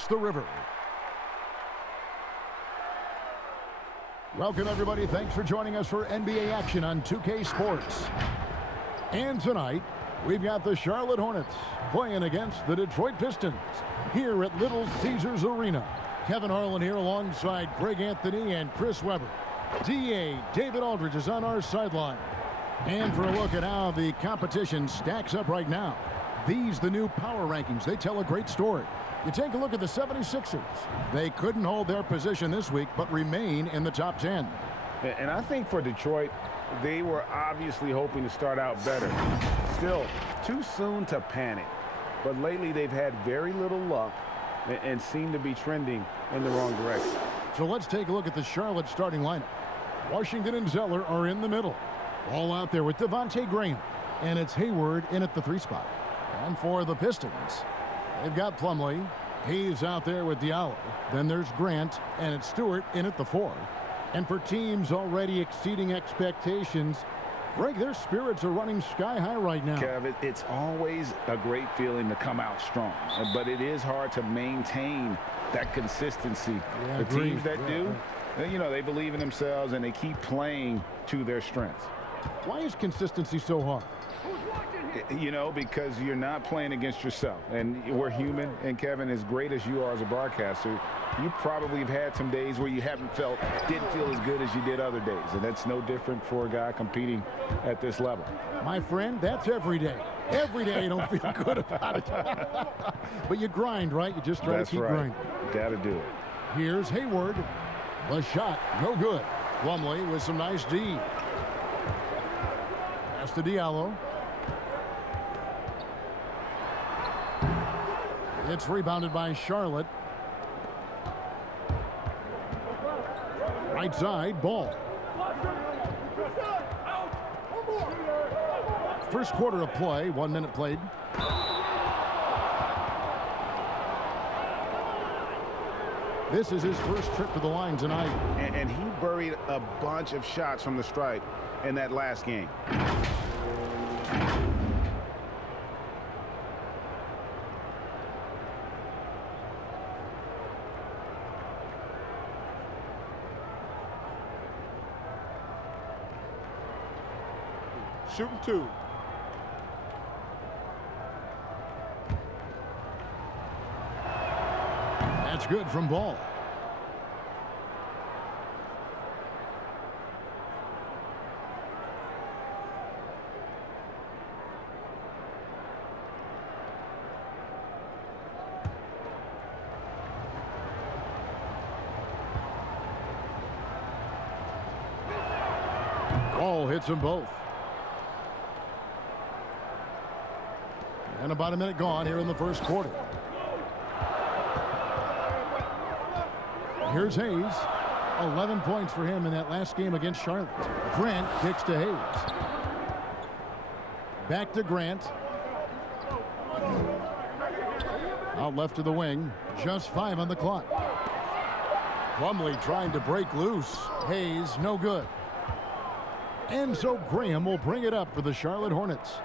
across the river. Welcome, everybody. Thanks for joining us for NBA action on 2K Sports. And tonight, we've got the Charlotte Hornets playing against the Detroit Pistons here at Little Caesars Arena. Kevin Harlan here alongside Greg Anthony and Chris Webber. DA David Aldridge is on our sideline. And for a look at how the competition stacks up right now, these the new power rankings. They tell a great story. You take a look at the 76ers. They couldn't hold their position this week, but remain in the top 10. And I think for Detroit, they were obviously hoping to start out better. Still, too soon to panic. But lately, they've had very little luck and seem to be trending in the wrong direction. So let's take a look at the Charlotte starting lineup. Washington and Zeller are in the middle. All out there with Devontae Graham. And it's Hayward in at the 3 spot. And for the Pistons, they've got Plumlee. He's out there with Diallo. Then there's Grant, and it's Stewart in at the 4. And for teams already exceeding expectations, Greg, their spirits are running sky high right now. Kev, it's always a great feeling to come out strong, but it is hard to maintain that consistency. Yeah, the teams that do, you know, they believe in themselves and they keep playing to their strengths. Why is consistency so hard? You know, because you're not playing against yourself. And we're human. And, Kevin, as great as you are as a broadcaster, you probably have had some days where you didn't feel as good as you did other days. And that's no different for a guy competing at this level. My friend, that's every day. Every day you don't feel good about it. But you grind, right? You just try to keep grinding. Got to do it. Here's Hayward. The shot, no good. Plumlee with some nice D. Pass to Diallo. It's rebounded by Charlotte. Right side, Ball. First quarter of play, 1 minute played. This is his first trip to the line tonight. And he buried a bunch of shots from the stripe in that last game. Shooting 2. That's good from Ball. Ball hits them both. And about a minute gone here in the first quarter. Here's Hayes. 11 points for him in that last game against Charlotte. Grant kicks to Hayes. Back to Grant. Out left to the wing. Just 5 on the clock. Plumlee trying to break loose. Hayes, no good. And so Graham will bring it up for the Charlotte Hornets.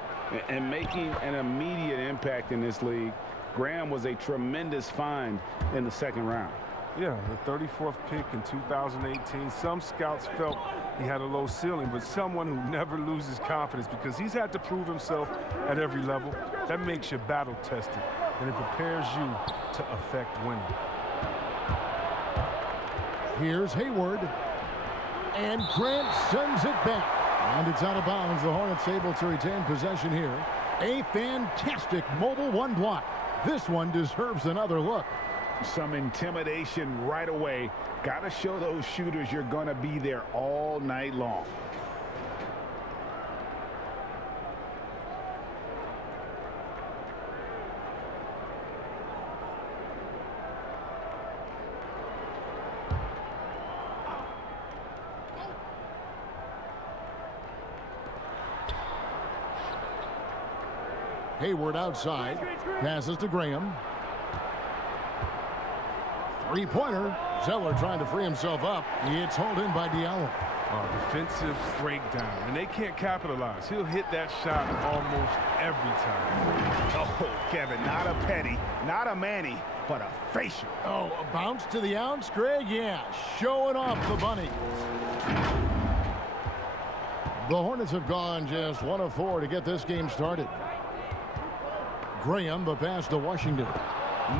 And making an immediate impact in this league, Graham was a tremendous find in the second round. Yeah, the 34th pick in 2018. Some scouts felt he had a low ceiling, but someone who never loses confidence because he's had to prove himself at every level. That makes you battle tested, and it prepares you to affect winning. Here's Hayward. And Grant sends it back. And it's out of bounds. The Hornets able to retain possession here. A fantastic mobile 1 block. This one deserves another look. Some intimidation right away. Got to show those shooters you're going to be there all night long. Hayward outside. Passes to Graham. Three-pointer. Zeller trying to free himself up. It's hauled in by Diallo. Defensive breakdown, and they can't capitalize. He'll hit that shot almost every time. Oh, Kevin, not a penny, not a Manny, but a facial. Oh, a bounce to the ounce, Greg? Yeah, showing off the bunnies. The Hornets have gone just 1 of 4 to get this game started. Graham, the pass to Washington.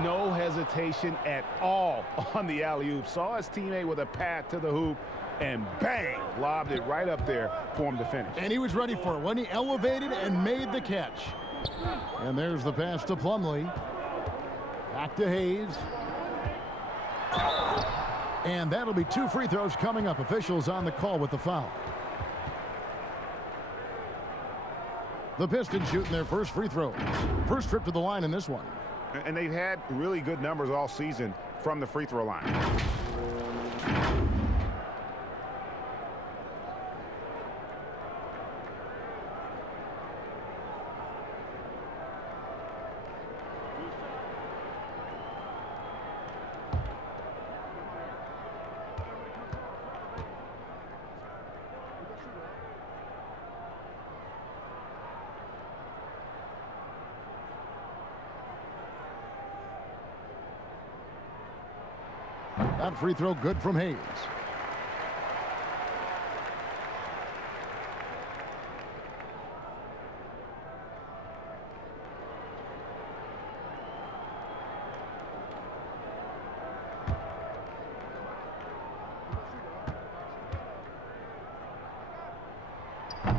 No hesitation at all on the alley-oop. Saw his teammate with a path to the hoop, and bang, lobbed it right up there for him to finish. And he was ready for it when he elevated and made the catch. And there's the pass to Plumlee. Back to Hayes. And that'll be 2 free throws coming up. Officials on the call with the foul. The Pistons shooting their first free throws. First trip to the line in this one. And they've had really good numbers all season from the free throw line. That free throw good from Hayes.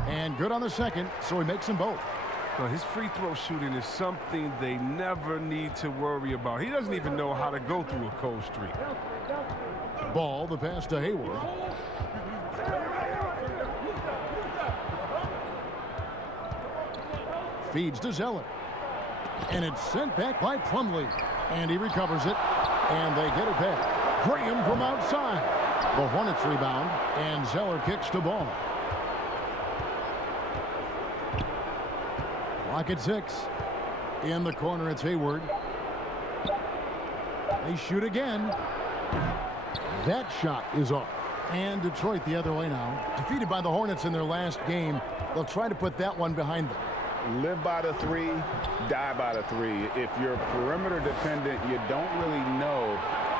And good on the second, so he makes them both. Well, his free throw shooting is something they never need to worry about. He doesn't even know how to go through a cold streak. Ball, the pass to Hayward. Feeds to Zeller. And it's sent back by Plumlee. And he recovers it. And they get it back. Graham from outside. The Hornets rebound. And Zeller kicks to ball. Clock at 6. In the corner, it's Hayward. They shoot again. That shot is off. And Detroit the other way now. Defeated by the Hornets in their last game. They'll try to put that one behind them. Live by the 3, die by the 3. If you're perimeter dependent, you don't really know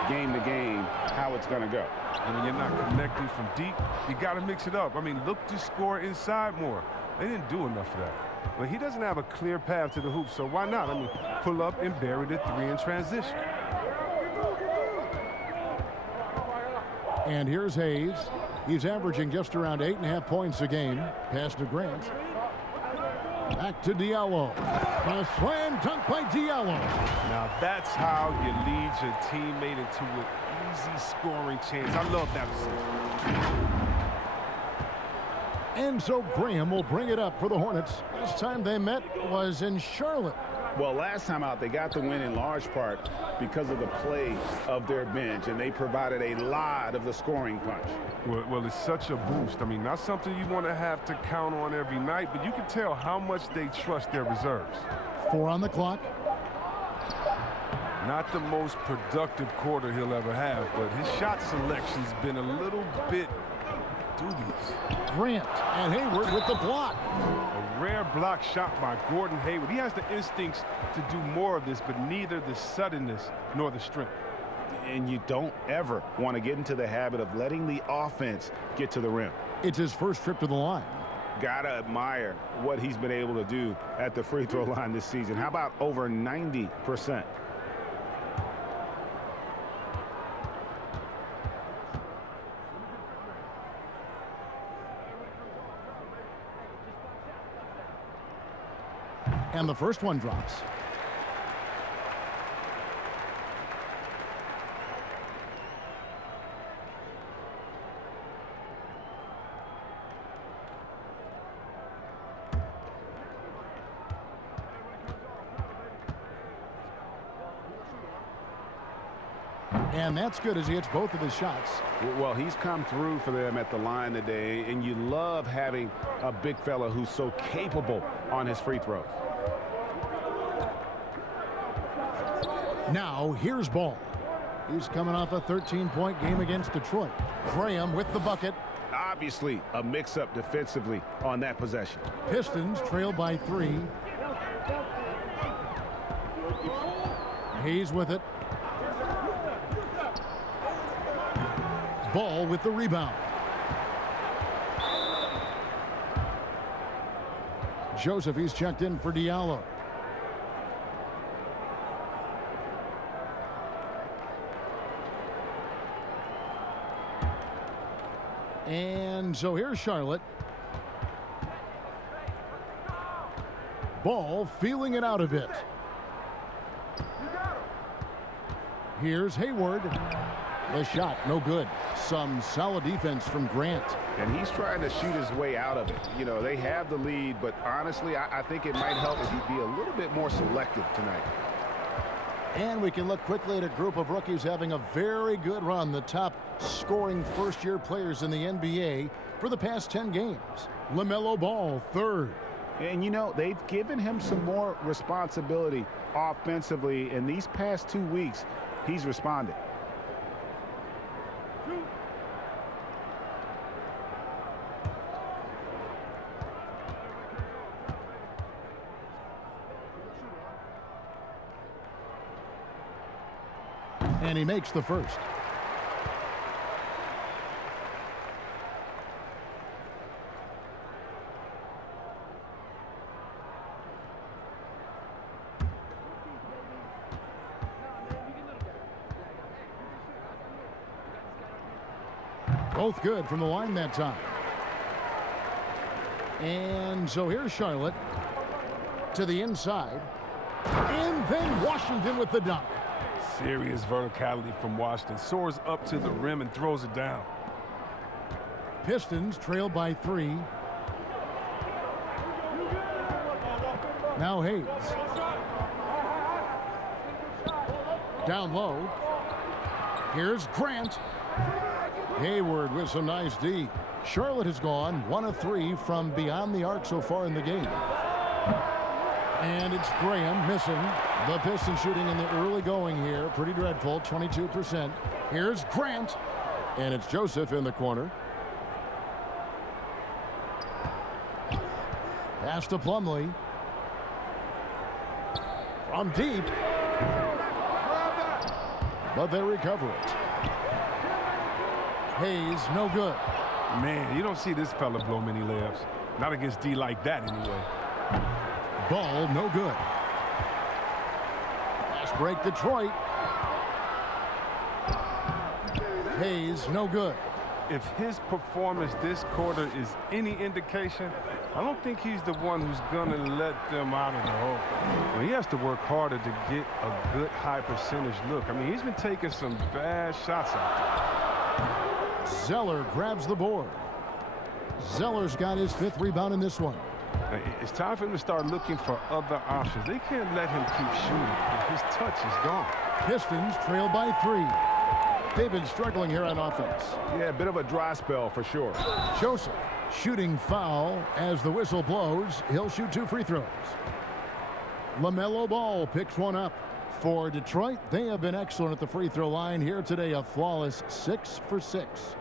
game to game how it's going to go. And when you're not connecting from deep, you got to mix it up. I mean, look to score inside more. They didn't do enough of that. Well, he doesn't have a clear path to the hoop, so why not? I mean, pull up and bury the 3 in transition. And here's Hayes. He's averaging just around 8.5 points a game. Pass to Grant. Back to Diallo. A slam dunk by Diallo. Now that's how you lead your teammate into an easy scoring chance. I love that decision. And so Graham will bring it up for the Hornets. Last time they met was in Charlotte. Well, last time out, they got the win in large part because of the play of their bench, and they provided a lot of the scoring punch. Well, it's such a boost. I mean, not something you want to have to count on every night, but you can tell how much they trust their reserves. 4 on the clock. Not the most productive quarter he'll ever have, but his shot selection's been a little bit dubious. Grant and Hayward with the block. A rare block shot by Gordon Hayward. He has the instincts to do more of this, but neither the suddenness nor the strength. And you don't ever want to get into the habit of letting the offense get to the rim. It's his first trip to the line. Gotta admire what he's been able to do at the free throw line this season. How about over 90%? And the first one drops. And that's good as he hits both of his shots. Well, he's come through for them at the line today, and you love having a big fella who's so capable on his free throws. Now, here's Ball. He's coming off a 13-point game against Detroit. Graham with the bucket. Obviously, a mix-up defensively on that possession. Pistons trail by 3. Hayes with it. Ball with the rebound. Joseph, he's checked in for Diallo. And so here's Charlotte. Ball feeling it out a bit. Here's Hayward. The shot, no good. Some solid defense from Grant. And he's trying to shoot his way out of it. You know, they have the lead, but honestly, I think it might help if he'd be a little bit more selective tonight. And we can look quickly at a group of rookies having a very good run. The top scoring first-year players in the NBA for the past 10 games. LaMelo Ball, 3rd. And, you know, they've given him some more responsibility offensively. In these past 2 weeks, he's responded. And he makes the first. Both good from the line that time. And so here's Charlotte to the inside. And then Washington with the dunk. Serious verticality from Washington. Soars up to the rim and throws it down. Pistons trail by 3. Now Hayes. Down low. Here's Grant. Hayward with some nice D. Charlotte has gone 1 of 3 from beyond the arc so far in the game. And it's Graham missing. The Pistons shooting in the early going here. Pretty dreadful, 22%. Here's Grant. And it's Joseph in the corner. Pass to Plumlee. From deep. But they recover it. Hayes, no good. Man, you don't see this fella blow many layups. Not against D like that, anyway. Ball, no good. Fast break, Detroit. Hayes, no good. If his performance this quarter is any indication, I don't think he's the one who's going to let them out of the hole. Well, he has to work harder to get a good high percentage look. I mean, he's been taking some bad shots out there. Zeller grabs the board. Zeller's got his 5th rebound in this one. It's time for him to start looking for other options. They can't let him keep shooting. His touch is gone. Pistons trail by 3. They've been struggling here on offense. Yeah, a bit of a dry spell for sure. Joseph shooting foul as the whistle blows. He'll shoot 2 free throws. LaMelo Ball picks one up. For Detroit, they have been excellent at the free throw line here today. A flawless 6 for 6.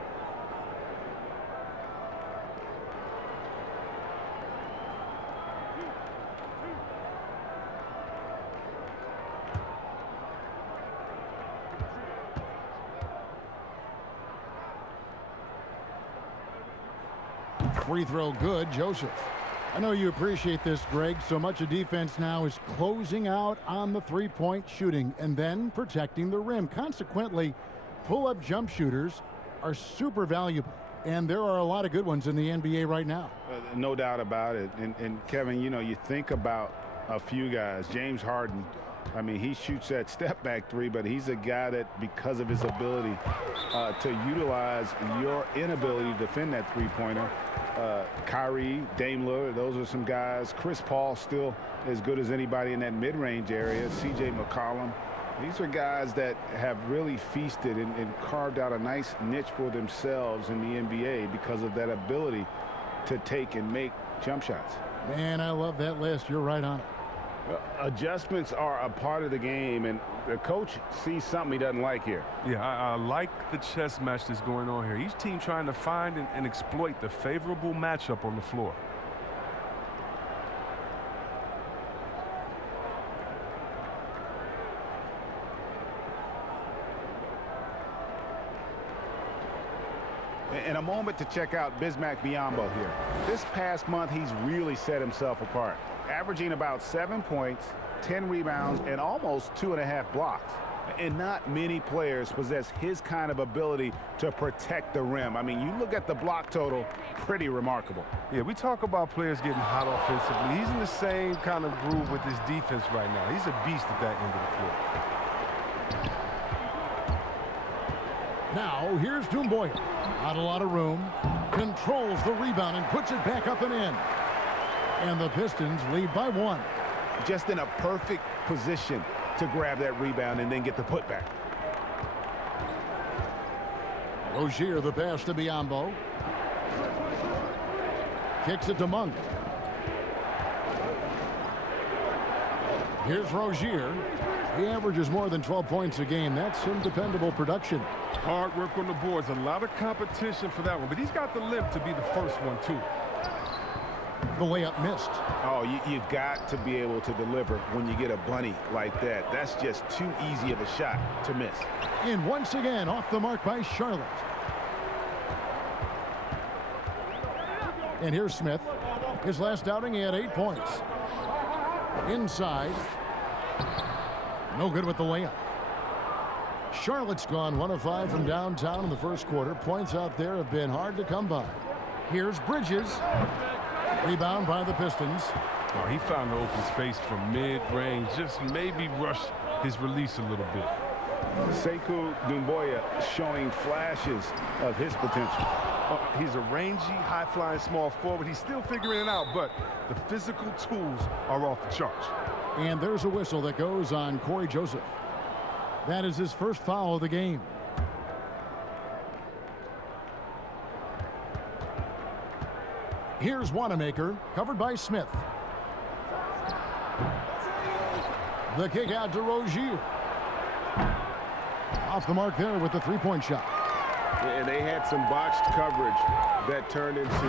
Free throw good, Joseph. I know you appreciate this, Greg. So much of defense now is closing out on the three-point shooting and then protecting the rim. Consequently, pull-up jump shooters are super valuable, and there are a lot of good ones in the NBA right now. No doubt about it. And Kevin, you know, you think about a few guys. James Harden, I mean, he shoots that step-back 3, but he's a guy that, because of his ability to utilize your inability to defend that three-pointer, Kyrie, Dame Lillard, those are some guys. Chris Paul still as good as anybody in that mid-range area. C.J. McCollum. These are guys that have really feasted and carved out a nice niche for themselves in the NBA because of that ability to take and make jump shots. Man, I love that list. You're right on it. Adjustments are a part of the game, and the coach sees something he doesn't like here. Yeah, I like the chess match that's going on here. Each team trying to find and exploit the favorable matchup on the floor. And a moment to check out Bismack Biyombo here. This past month, he's really set himself apart, averaging about 7 points, 10 rebounds, and almost 2.5 blocks. And not many players possess his kind of ability to protect the rim. I mean, you look at the block total, pretty remarkable. Yeah, we talk about players getting hot offensively. He's in the same kind of groove with his defense right now. He's a beast at that end of the floor. Now, here's Doumbouya. Not a lot of room. Controls the rebound and puts it back up and in. And the Pistons lead by 1. Just in a perfect position to grab that rebound and then get the putback. Rozier, the pass to Biyombo. Kicks it to Monk. Here's Rozier. He averages more than 12 points a game. That's some dependable production. Hard work on the boards. A lot of competition for that one. But he's got the limp to be the first one, too. The layup missed. Oh, you've got to be able to deliver when you get a bunny like that. That's just too easy of a shot to miss. And once again, off the mark by Charlotte. And here's Smith. His last outing, he had 8 points. Inside. No good with the layup. Charlotte's gone 1 of 5 from downtown in the first quarter. Points out there have been hard to come by. Here's Bridges. Rebound by the Pistons. Oh, he found the open space from mid-range. Just maybe rushed his release a little bit. Sekou Doumbouya showing flashes of his potential. He's a rangy, high-flying small forward. He's still figuring it out, but the physical tools are off the charts. And there's a whistle that goes on Corey Joseph. That is his first foul of the game. Here's Wanamaker, covered by Smith. The kick out to Rozier. Off the mark there with the three-point shot. Yeah, they had some botched coverage that turned into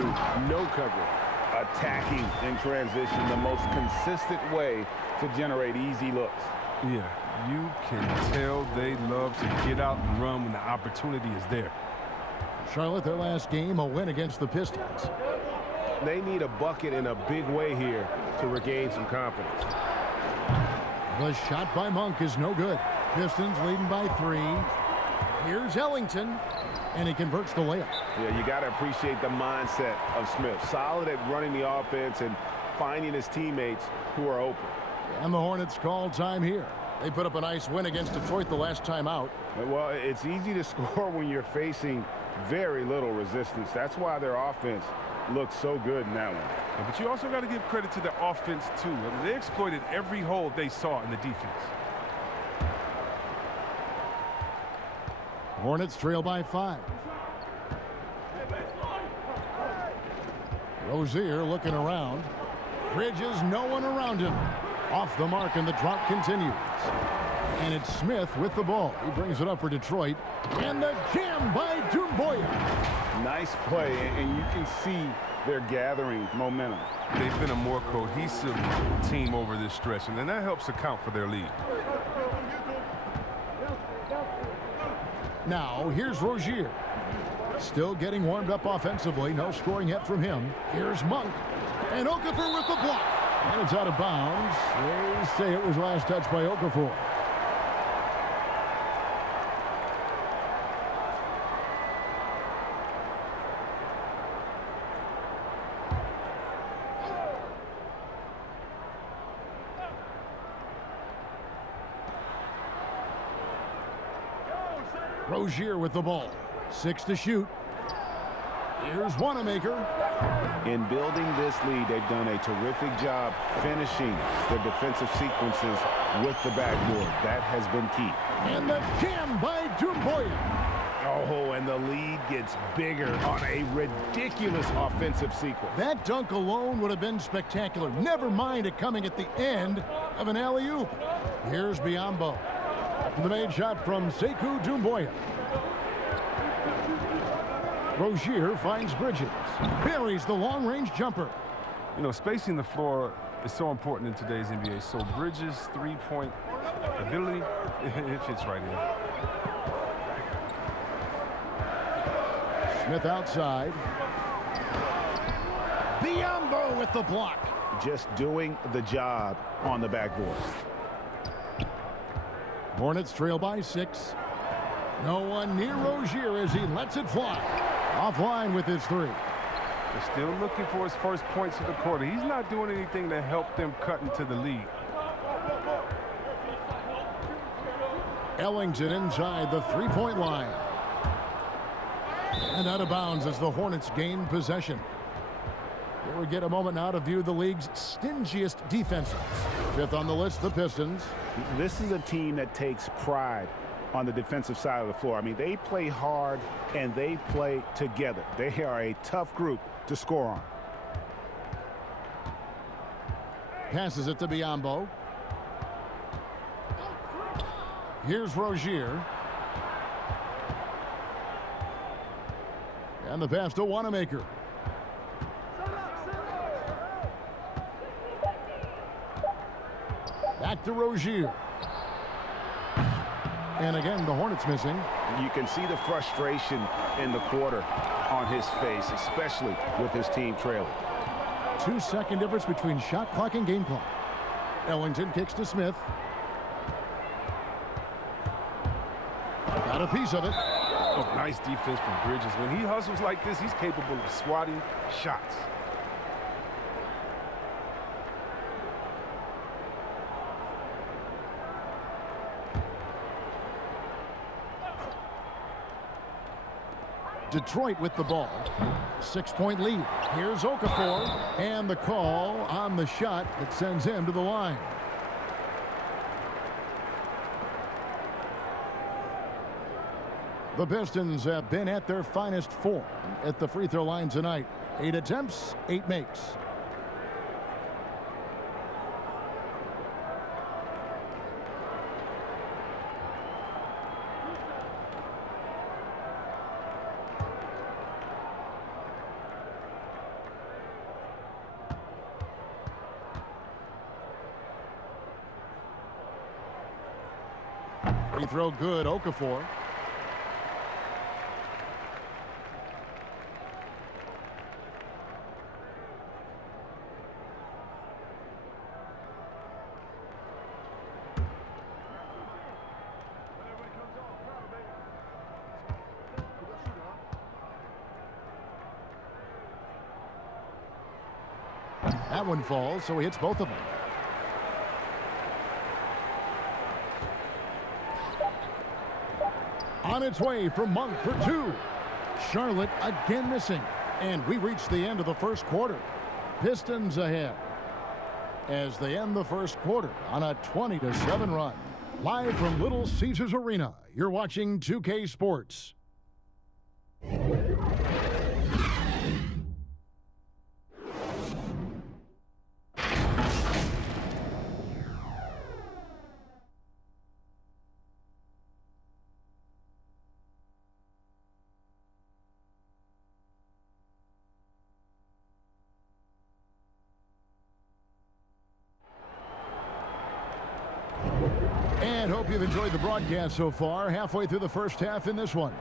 no coverage. Attacking in transition, the most consistent way to generate easy looks. Yeah, you can tell they love to get out and run when the opportunity is there. Charlotte, their last game, a win against the Pistons. They need a bucket in a big way here to regain some confidence. The shot by Monk is no good. Pistons leading by 3. Here's Ellington, and he converts the layup. Yeah, you got to appreciate the mindset of Smith. Solid at running the offense and finding his teammates who are open. And the Hornets call time here. They put up a nice win against Detroit the last time out. Well, it's easy to score when you're facing very little resistance. That's why their offense looks so good in that one. Yeah, but you also got to give credit to the offense, too. They exploited every hole they saw in the defense. Hornets trail by 5. Rozier looking around. Bridges, no one around him. Off the mark, and the drought continues. And it's Smith with the ball. He brings it up for Detroit. And the jam by Doumbouya. Nice play, and you can see they're gathering momentum. They've been a more cohesive team over this stretch, and then that helps account for their lead. Now, here's Rozier. Still getting warmed up offensively. No scoring yet from him. Here's Monk. And Okafor with the block. And it's out of bounds. They say it was last touched by Okafor. Rozier with the ball. 6 to shoot. Here's Wanamaker. In building this lead, they've done a terrific job finishing the defensive sequences with the backboard. That has been key. And the jam by Doumbouya. Oh, Oh, and the lead gets bigger on a ridiculous offensive sequence. That dunk alone would have been spectacular. Never mind it coming at the end of an alley-oop. Here's Biyombo. The made shot from Sekou Doumbouya. Rozier finds Bridges. Buries the long-range jumper. You know, spacing the floor is so important in today's NBA. So Bridges' three-point ability, it fits right in. Smith outside. Biyombo with the block. Just doing the job on the backboard. Hornets trail by 6. No one near Rozier as he lets it fly. Offline with his three. They're still looking for his first points of the quarter. He's not doing anything to help them cut into the lead. Ellington inside the three-point line. And out of bounds as the Hornets gain possession. Here we get a moment now to view the league's stingiest defenses. Fifth on the list, the Pistons. This is a team that takes pride on the defensive side of the floor. I mean, they play hard and they play together. They are a tough group to score on. Passes it to Biyombo. Here's Rozier. And the pass to Wanamaker. Back to Rozier. And again, the Hornets missing. You can see the frustration in the quarter on his face, especially with his team trailing. 2-second difference between shot clock and game clock. Ellington kicks to Smith. Got a piece of it. Oh, nice defense from Bridges. When he hustles like this, he's capable of swatting shots. Detroit with the ball. 6-point lead. Here's Okafor. And the call on the shot that sends him to the line. The Pistons have been at their finest form at the free throw line tonight. 8 attempts, 8 makes. Free throw good, Okafor. That one falls, so he hits both of them. On its way from Monk for 2. Charlotte again missing. And we reach the end of the first quarter. Pistons ahead as they end the first quarter on a 20-7 run. Live from Little Caesars Arena, you're watching 2K Sports. And hope you've enjoyed the broadcast so far. Halfway through the first half in this one.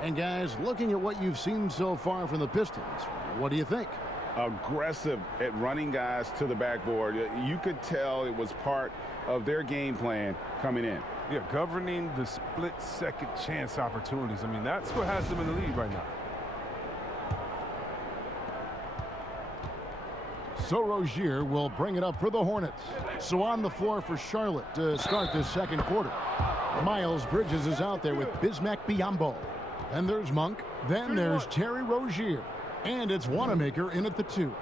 And guys, looking at what you've seen so far from the Pistons, what do you think? Aggressive at running guys to the backboard. You could tell it was part of their game plan coming in. Yeah, governing the split second chance opportunities. I mean, that's what has them in the lead right now. So Rozier will bring it up for the Hornets. So on the floor for Charlotte to start this second quarter. Miles Bridges is out there with Bismack Biyombo. Then there's Monk. Then there's Terry Rozier. And it's Wanamaker in at the 2.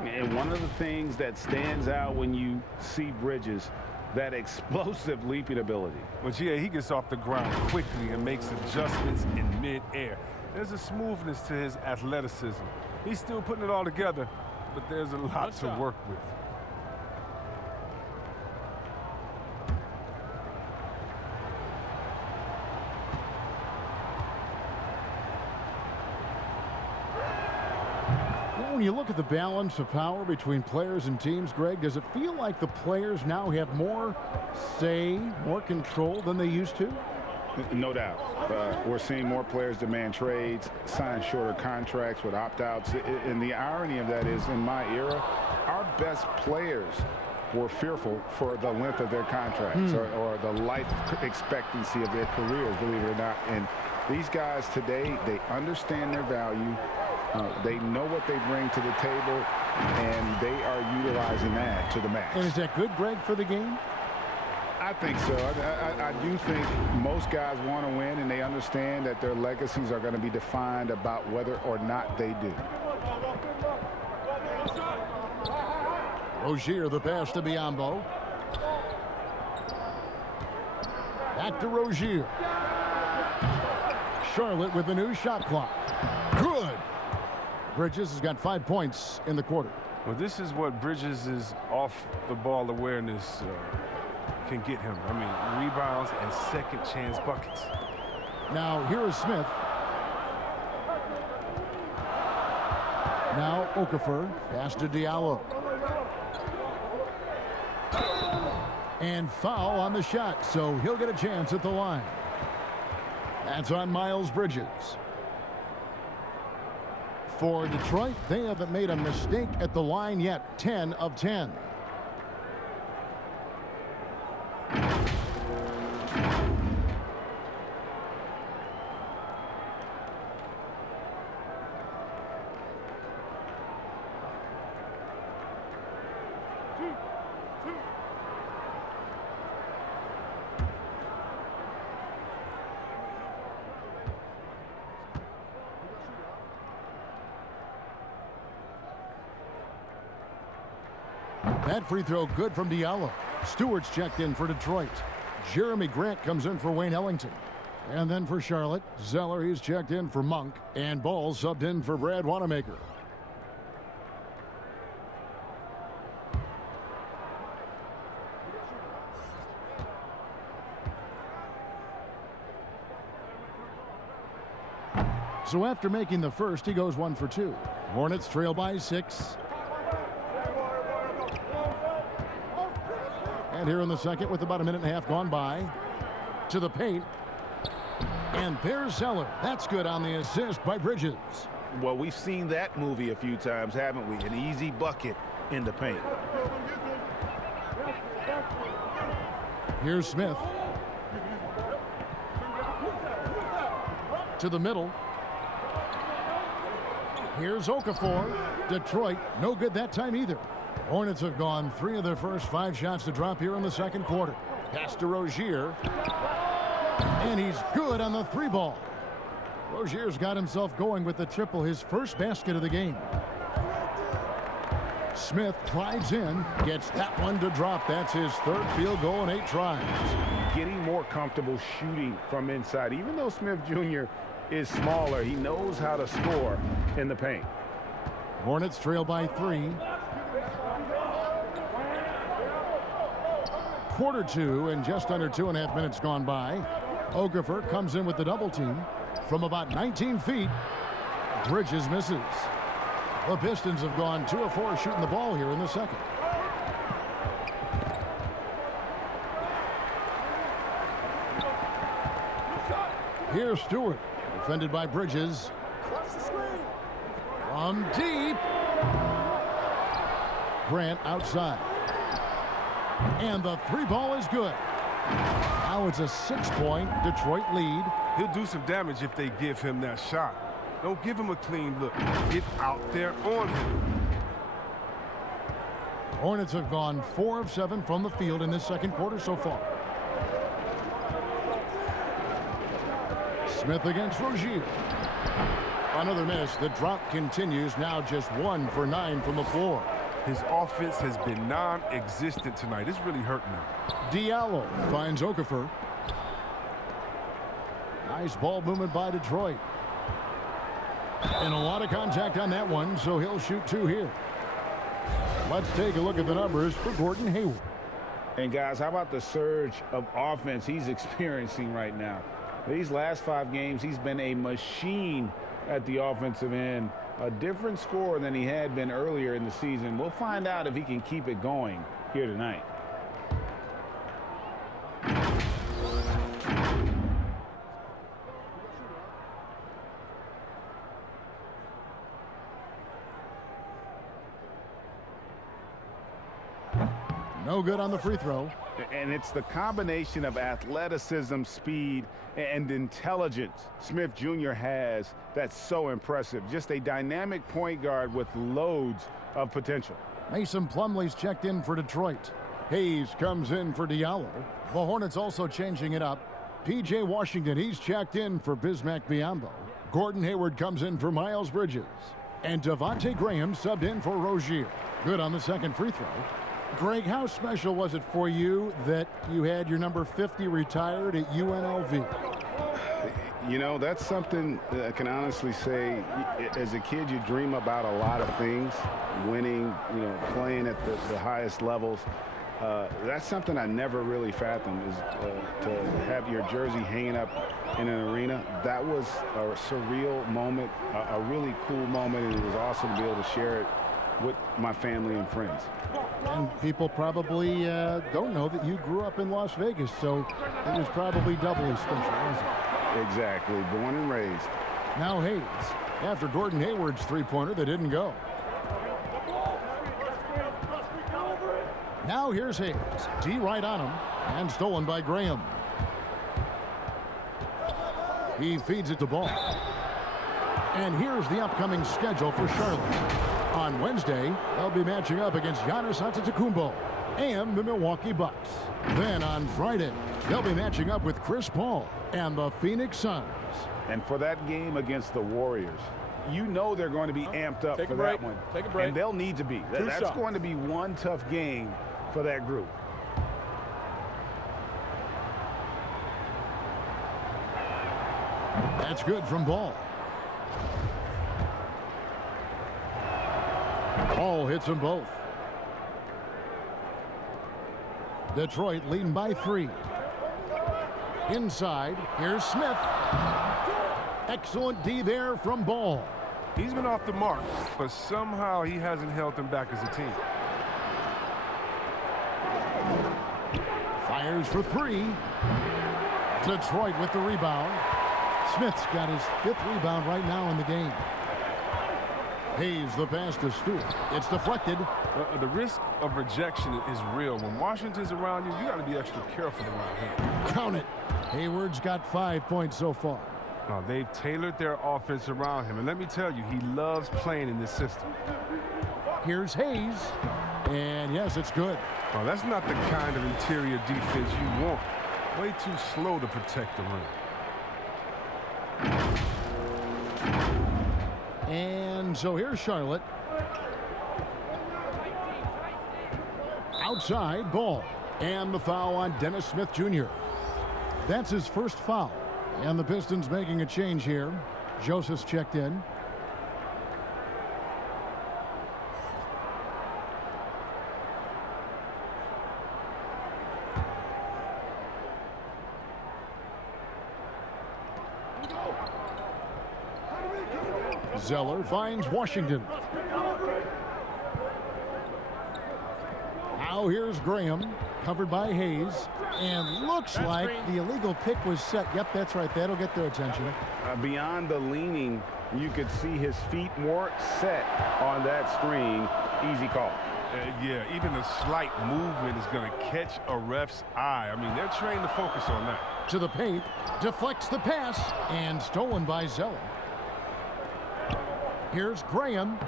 And one of the things that stands out when you see Bridges that explosive leaping ability. But yeah, he gets off the ground quickly and makes adjustments in mid-air. There's a smoothness to his athleticism. He's still putting it all together, but there's a lot to work with. When you look at the balance of power between players and teams, Greg, does it feel like the players now have more say, more control than they used to? No doubt. We're seeing more players demand trades, sign shorter contracts with opt-outs. And the irony of that is, in my era, our best players were fearful for the length of their contracts or the life expectancy of their careers, believe it or not. And these guys today, they understand their value. They know what they bring to the table, and they are utilizing that to the max. And is that good, Greg, for the game? I think so. I do think most guys want to win, and they understand that their legacies are going to be defined about whether or not they do. Rozier, the pass to Biyombo. Back to Rozier. Charlotte with the new shot clock. Good. Bridges has got 5 points in the quarter. Well, this is what Bridges' off-the-ball awareness can get him. I mean, rebounds and second-chance buckets. Now, here is Smith. Now, Okafor. Pass to Diallo. And foul on the shot, so he'll get a chance at the line. That's on Miles Bridges. For Detroit, they haven't made a mistake at the line yet. 10 of 10. That free throw good from Diallo. Stewart's checked in for Detroit. Jeremy Grant comes in for Wayne Ellington. And then for Charlotte, Zeller, he's checked in for Monk. And Ball subbed in for Brad Wanamaker. So after making the first, he goes 1 for 2. Hornets trail by 6. And here in the second, with about a minute and a half gone by, to the paint. And there's Zeller. That's good on the assist by Bridges. Well, we've seen that movie a few times, haven't we? An easy bucket in the paint. Here's Smith. To the middle. Here's Okafor. Detroit, no good that time either. Hornets have gone 3 of their first 5 shots to drop here in the second quarter. Pass to Rozier. And he's good on the 3-ball. Rozier's got himself going with the triple, his first basket of the game. Smith glides in, gets that one to drop. That's his 3rd field goal in 8 tries. Getting more comfortable shooting from inside. Even though Smith Jr. is smaller, he knows how to score in the paint. Hornets trail by 3. Quarter 2 and just under 2.5 minutes gone by. Okafor comes in with the double team from about 19 feet. Bridges misses. The Pistons have gone 2 of 4 shooting the ball here in the second. Here's Stewart, defended by Bridges. From deep. Grant outside. And the 3-ball is good. Now it's a 6-point Detroit lead. He'll do some damage if they give him that shot. Don't give him a clean look. Get out there on him. Hornets have gone 4 of 7 from the field in this second quarter so far. Smith against Rozier. Another miss. The drop continues. Now just 1 for 9 from the floor. His offense has been non-existent tonight. It's really hurting him. Diallo finds Okafor. Nice ball movement by Detroit. And a lot of contact on that one, so he'll shoot 2 here. Let's take a look at the numbers for Gordon Hayward. And guys, how about the surge of offense he's experiencing right now? These last 5 games, he's been a machine at the offensive end. A different score than he had been earlier in the season. We'll find out if he can keep it going here tonight. No good on the free throw. And it's the combination of athleticism, speed, and intelligence Smith Jr. has that's so impressive. Just a dynamic point guard with loads of potential. Mason Plumlee's checked in for Detroit. Hayes comes in for Diallo. The Hornets also changing it up. P.J. Washington, he's checked in for Bismack Biyombo. Gordon Hayward comes in for Miles Bridges. And Devontae Graham subbed in for Rozier. Good on the second free throw. Greg, how special was it for you that you had your number 50 retired at UNLV? You know, that's something I can honestly say. As a kid, you dream about a lot of things. Winning, you know, playing at the highest levels. That's something I never really fathomed, is to have your jersey hanging up in an arena. That was a surreal moment, a really cool moment, and it was awesome to be able to share it with my family and friends. And people probably don't know that you grew up in Las Vegas, so it was probably doubly special, wasn't it? Exactly. Born and raised. Now Hayes, after Gordon Hayward's three-pointer that didn't go. Now here's Hayes. D right on him, and stolen by Graham. He feeds it to Ball. And here's the upcoming schedule for Charlotte. On Wednesday, they'll be matching up against Giannis Antetokounmpo and the Milwaukee Bucks. Then on Friday, they'll be matching up with Chris Paul and the Phoenix Suns. And for that game against the Warriors, you know they're going to be amped up for that one. Take a break. And they'll need to be. That's going to be one tough game for that group. That's good from Ball. Ball hits them both. Detroit leading by 3. Inside, here's Smith. Excellent D there from Ball. He's been off the mark, but somehow he hasn't held them back as a team. Fires for 3. Detroit with the rebound. Smith's got his 5th rebound right now in the game. Hayes the pass to Stewart. It's deflected. The risk of rejection is real. When Washington's around you, you got to be extra careful around him. Count it. Hayward's got 5 points so far. They've tailored their offense around him. And let me tell you, he loves playing in this system. Here's Hayes. And yes, it's good. That's not the kind of interior defense you want. Way too slow to protect the rim. And so here's Charlotte. Outside, Ball. And the foul on Dennis Smith Jr. That's his first foul. And the Pistons making a change here. Joseph's checked in. Zeller finds Washington. Now here's Graham, covered by Hayes. And looks like the illegal pick was set. Yep, that's right. That'll get their attention. Beyond the leaning, you could see his feet more set on that screen. Easy call. Yeah, even a slight movement is going to catch a ref's eye. I mean, they're trained to focus on that. To the paint, deflects the pass, and stolen by Zeller. Here's Graham.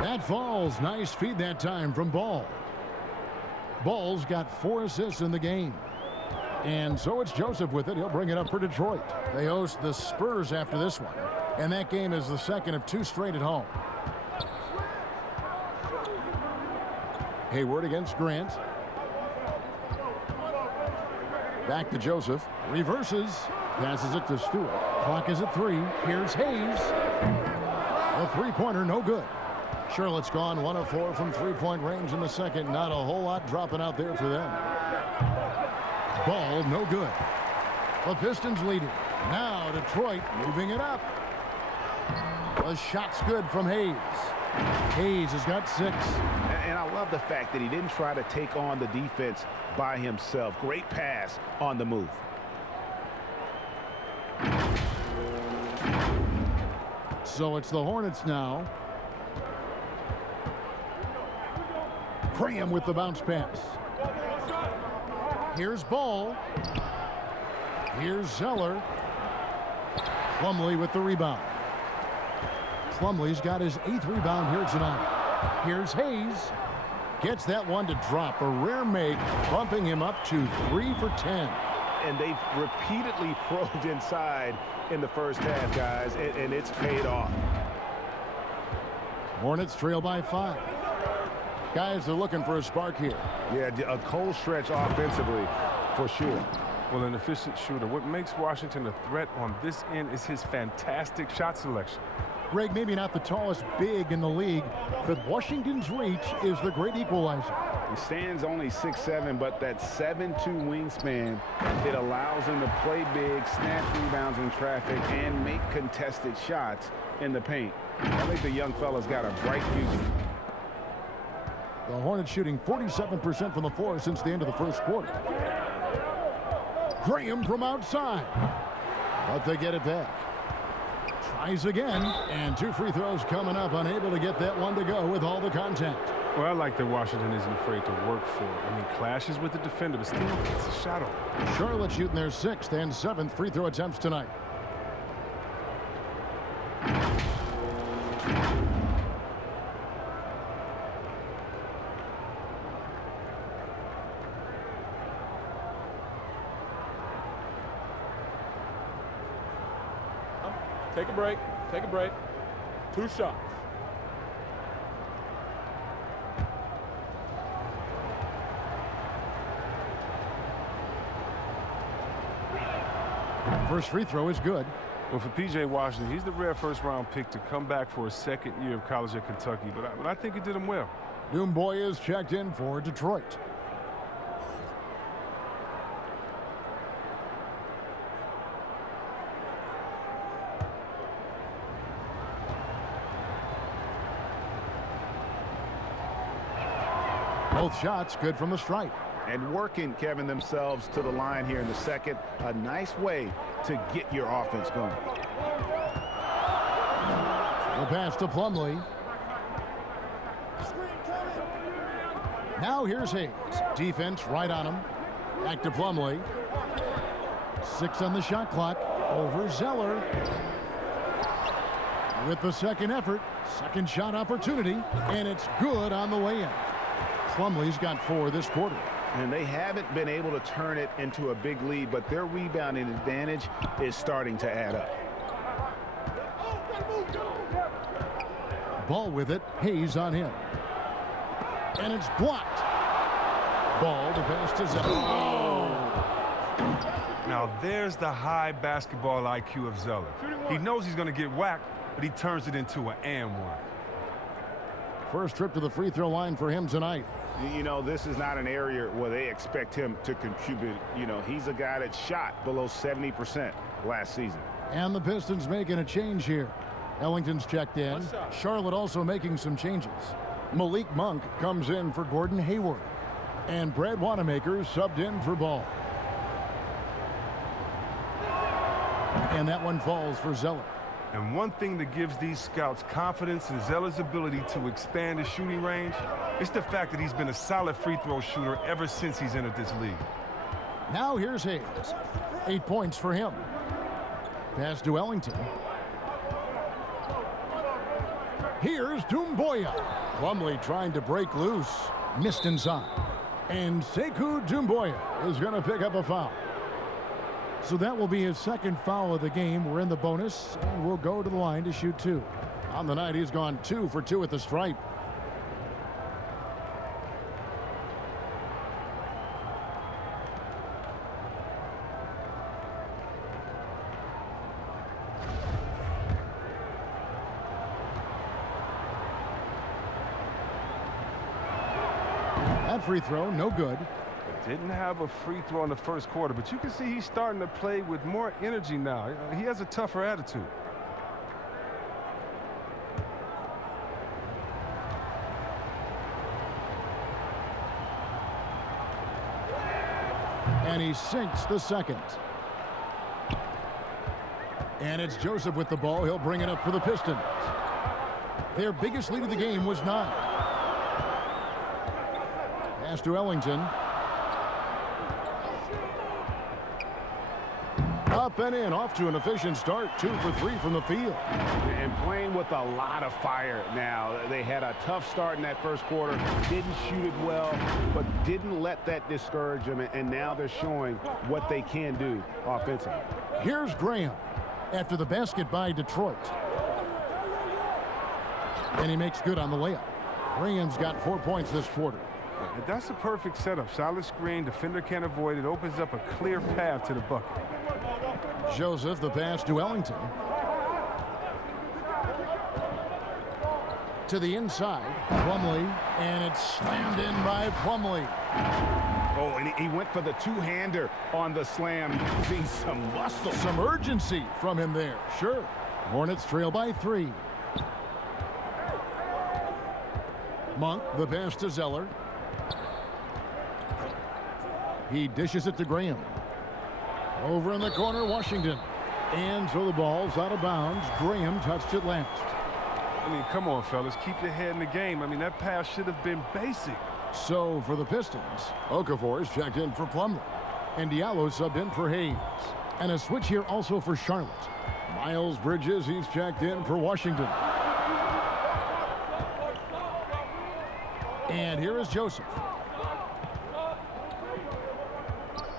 That falls. Nice feed that time from Ball. Ball's got 4 assists in the game. And so it's Joseph with it. He'll bring it up for Detroit. They host the Spurs after this one. And that game is the second of 2 straight at home. Hayward against Grant. Back to Joseph. Reverses. Passes it to Stewart. Clock is at 3. Here's Hayes. A three-pointer, no good. Charlotte's gone 1 of 4 from three-point range in the second. Not a whole lot dropping out there for them. Ball, no good. The Pistons leading. Now Detroit moving it up. The shot's good from Hayes. Hayes has got 6. And I love the fact that he didn't try to take on the defense by himself. Great pass on the move. So it's the Hornets now. Graham with the bounce pass. Here's Ball. Here's Zeller. Plumlee with the rebound. Plumlee's got his 8th rebound here tonight. Here's Hayes. Gets that one to drop. A rare make, bumping him up to 3 for 10. And they've repeatedly probed inside in the first half, guys, and it's paid off. Hornets trail by 5. Guys, they're looking for a spark here. Yeah, a cold stretch offensively, for sure. Well, an efficient shooter. What makes Washington a threat on this end is his fantastic shot selection. Greg, maybe not the tallest big in the league, but Washington's reach is the great equalizer. He stands only 6'7", but that 7'2" wingspan, it allows him to play big, snatch rebounds in traffic, and make contested shots in the paint. I think the young fella's got a bright future. The Hornets shooting 47% from the floor since the end of the first quarter. Graham from outside. But they get it back. Tries again, and 2 free throws coming up. Unable to get that one to go with all the contact. Well, I like that Washington isn't afraid to work for it. I mean, clashes with the defender, but still gets a shot on. Charlotte shooting their 6th and 7th free throw attempts tonight. Take a break. Take a break. 2 shots. First free throw is good. Well, for P.J. Washington, he's the rare first-round pick to come back for his 2nd year of college at Kentucky, but I think he did him well. Doomboy is checked in for Detroit. Both shots good from the stripe. And working, Kevin, themselves to the line here in the second. A nice way to get your offense going. The pass to Plumlee. Now here's Hayes. Defense right on him. Back to Plumlee. 6 on the shot clock. Over Zeller. With the second effort. Second shot opportunity. And it's good on the way in. Plumlee's got 4 this quarter. And they haven't been able to turn it into a big lead, but their rebounding advantage is starting to add up. Ball with it. Hayes on him. And it's blocked. Ball to pass to Zeller. Oh. Now there's the high basketball IQ of Zeller. He knows he's going to get whacked, but he turns it into an and one. First trip to the free throw line for him tonight. You know, this is not an area where they expect him to contribute. You know, he's a guy that shot below 70% last season. And the Pistons making a change here. Ellington's checked in. Charlotte also making some changes. Malik Monk comes in for Gordon Hayward. And Brad Wanamaker subbed in for Ball. And that one falls for Zeller. And one thing that gives these scouts confidence in Zeller's ability to expand his shooting range is the fact that he's been a solid free throw shooter ever since he's entered this league. Now here's Hayes. 8 points for him. Pass to Ellington. Here's Doumbouya. Plumlee trying to break loose. Missed inside. And Sekou Doumbouya is going to pick up a foul. So that will be his 2nd foul of the game. We're in the bonus, and we'll go to the line to shoot 2. On the night, he's gone 2 for 2 at the stripe. That free throw, no good. Didn't have a free throw in the first quarter, but you can see he's starting to play with more energy now. He has a tougher attitude. And he sinks the second. And it's Joseph with the ball. He'll bring it up for the Pistons. Their biggest lead of the game was 9. Pass to Ellington. Up and in, off to an efficient start. 2 for 3 from the field. And playing with a lot of fire now. They had a tough start in that first quarter. Didn't shoot it well, but didn't let that discourage them. And now they're showing what they can do offensively. Here's Graham after the basket by Detroit. And he makes good on the layup. Graham's got 4 points this quarter. That's a perfect setup. Solid screen, defender can't avoid it. Opens up a clear path to the bucket. Joseph, the pass to Ellington. To the inside, Plumlee, and it's slammed in by Plumlee. Oh, and he went for the two-hander on the slam, using some muscle. Some urgency from him there, sure. Hornets trail by 3. Monk, the pass to Zeller. He dishes it to Graham. Over in the corner, Washington. And so the ball's out of bounds. Graham touched it last. I mean, come on, fellas. Keep your head in the game. I mean, that pass should have been basic. So for the Pistons, Okafor's checked in for Plumlee. And Diallo subbed in for Hayes. And a switch here also for Charlotte. Miles Bridges, he's checked in for Washington. And here is Joseph.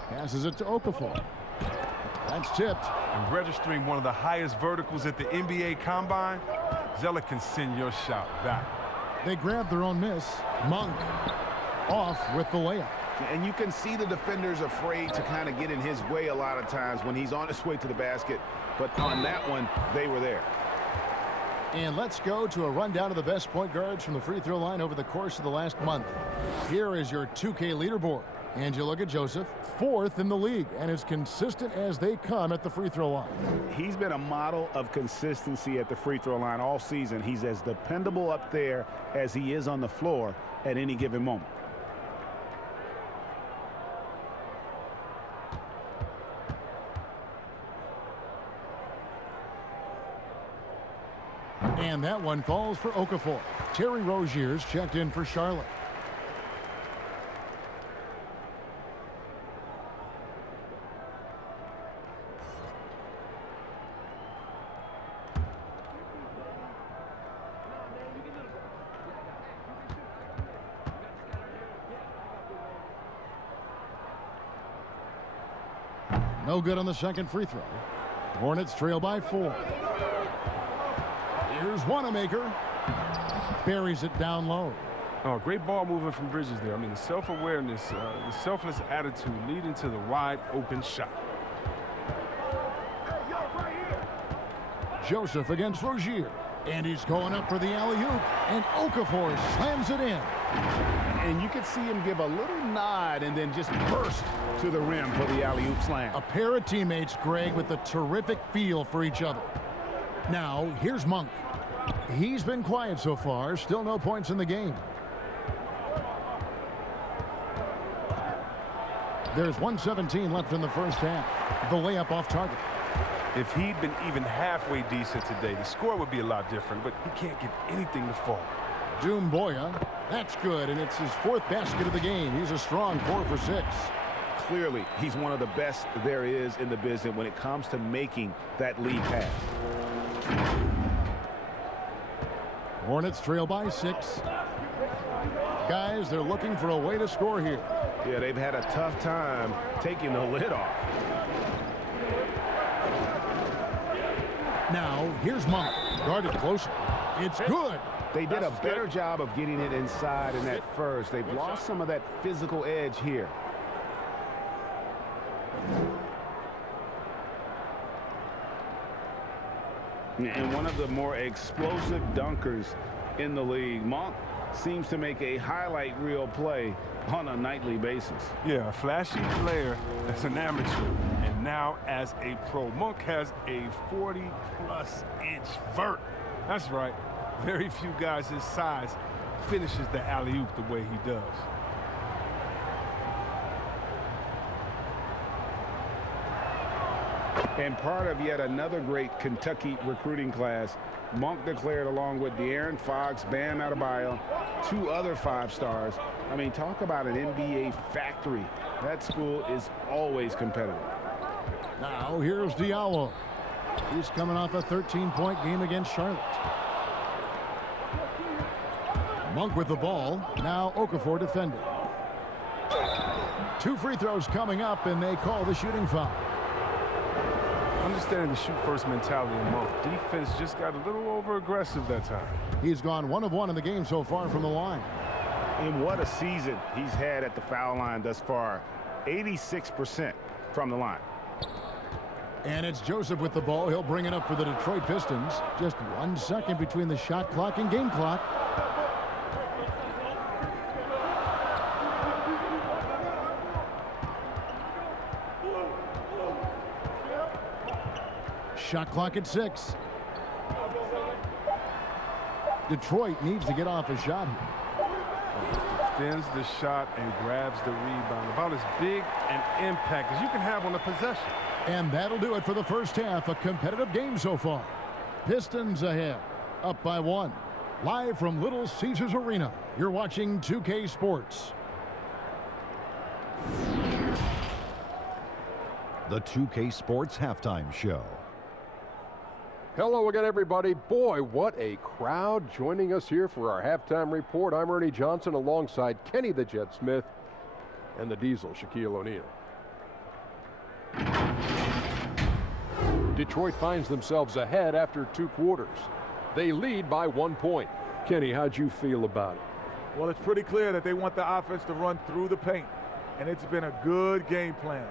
Passes it to Okafor. That's tipped. And registering one of the highest verticals at the NBA Combine, Zeller can send your shot back. They grab their own miss. Monk off with the layup. And you can see the defenders afraid to kind of get in his way a lot of times when he's on his way to the basket. But on that one, they were there. And let's go to a rundown of the best point guards from the free throw line over the course of the last month. Here is your 2K leaderboard. And you look at Joseph, 4th in the league, and as consistent as they come at the free throw line. He's been a model of consistency at the free throw line all season. He's as dependable up there as he is on the floor at any given moment. And that one falls for Okafor. Terry Rozier's checked in for Charlotte. No good on the second free throw. Hornets trail by 4. Here's Wanamaker. Buries it down low. Oh, great ball movement from Bridges there. I mean, the self-awareness, the selfless attitude leading to the wide open shot. Joseph against Rozier. And he's going up for the alley-oop. And Okafor slams it in. And you could see him give a little nod and then just burst to the rim for the alley-oop slam. A pair of teammates, Greg, with a terrific feel for each other. Now, here's Monk. He's been quiet so far. Still no points in the game. There's 1:17 left in the first half. The layup off target. If he'd been even halfway decent today, the score would be a lot different, but he can't get anything to fall. Boya, that's good, and it's his 4th basket of the game. He's a strong 4 for 6. Clearly, he's one of the best there is in the business when it comes to making that lead pass. Hornets trail by 6. Guys, they're looking for a way to score here. Yeah, they've had a tough time taking the lid off. Now, here's Monk. Guarded closer. It's good. They did a better job of getting it inside in that first. They've lost some of that physical edge here. And one of the more explosive dunkers in the league. Monk seems to make a highlight reel play on a nightly basis. Yeah, a flashy player as an amateur, and now as a pro. Monk has a 40-plus inch vert. That's right. Very few guys his size finishes the alley-oop the way he does. And part of yet another great Kentucky recruiting class, Monk declared along with De'Aaron Fox, Bam Adebayo, 2 other 5-stars. I mean, talk about an NBA factory. That school is always competitive. Now here's Diallo. He's coming off a 13-point game against Charlotte. Monk with the ball. Now Okafor defending. 2 free throws coming up, and they call the shooting foul. Understanding the shoot-first mentality of Monk. Defense just got a little over-aggressive that time. He's gone 1 of 1 in the game so far from the line. And what a season he's had at the foul line thus far. 86% from the line. And it's Joseph with the ball. He'll bring it up for the Detroit Pistons. Just 1 second between the shot clock and game clock. Shot clock at 6. Detroit needs to get off a shot here. Defends the shot and grabs the rebound. About as big an impact as you can have on a possession. And that'll do it for the first half. A competitive game so far. Pistons ahead, up by 1. Live from Little Caesars Arena, you're watching 2K Sports. The 2K Sports Halftime Show. Hello again, everybody. Boy, what a crowd joining us here for our halftime report. I'm Ernie Johnson alongside Kenny the Jet Smith and the Diesel, Shaquille O'Neal. Detroit finds themselves ahead after 2 quarters. They lead by 1 point. Kenny, how'd you feel about it? Well, it's pretty clear that they want the offense to run through the paint, and it's been a good game plan.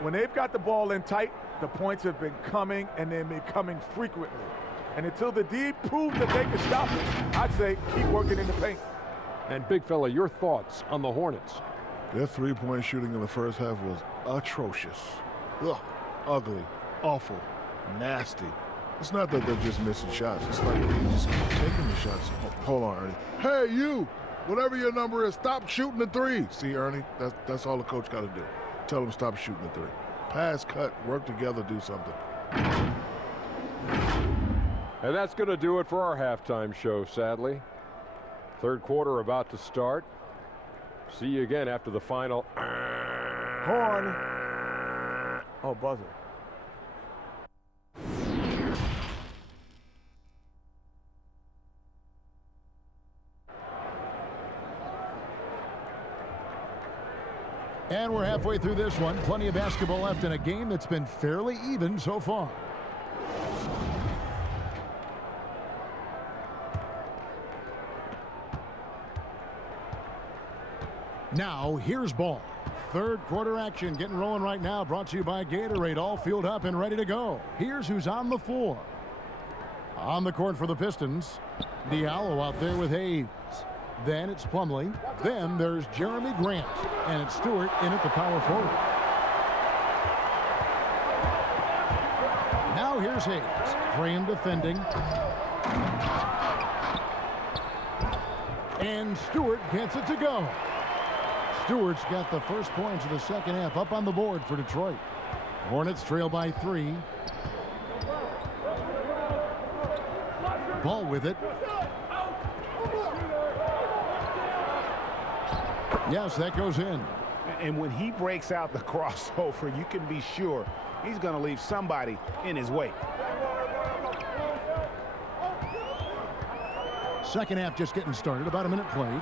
When they've got the ball in tight, the points have been coming, and they've been coming frequently. And until the D proves that they can stop it, I'd say keep working in the paint. And big fella, your thoughts on the Hornets? Their three-point shooting in the first half was atrocious. Ugh, ugly, awful, nasty. It's not that they're just missing shots. It's like they just keep taking the shots. Oh, hold on, Ernie. Hey, you! Whatever your number is, stop shooting the 3. See, Ernie, that's all the coach got to do. Tell them stop shooting the 3. Pass, cut, work together, do something. And that's going to do it for our halftime show, sadly. 3rd quarter about to start. See you again after the final. Horn. Oh, buzzer. And we're halfway through this one. Plenty of basketball left in a game that's been fairly even so far. Now, here's ball. 3rd quarter action getting rolling right now. Brought to you by Gatorade. All fueled up and ready to go. Here's who's on the floor. On the court for the Pistons, Diallo out there with Hayes. Then it's Plumlee. Then there's Jeremy Grant. And it's Stewart in at the power forward. Now here's Hayes. Graham defending. And Stewart gets it to go. Stewart's got the first points of the second half up on the board for Detroit. Hornets trail by 3. Ball with it. Yes, that goes in. And when he breaks out the crossover, you can be sure he's going to leave somebody in his wake. Second half just getting started. About a minute played.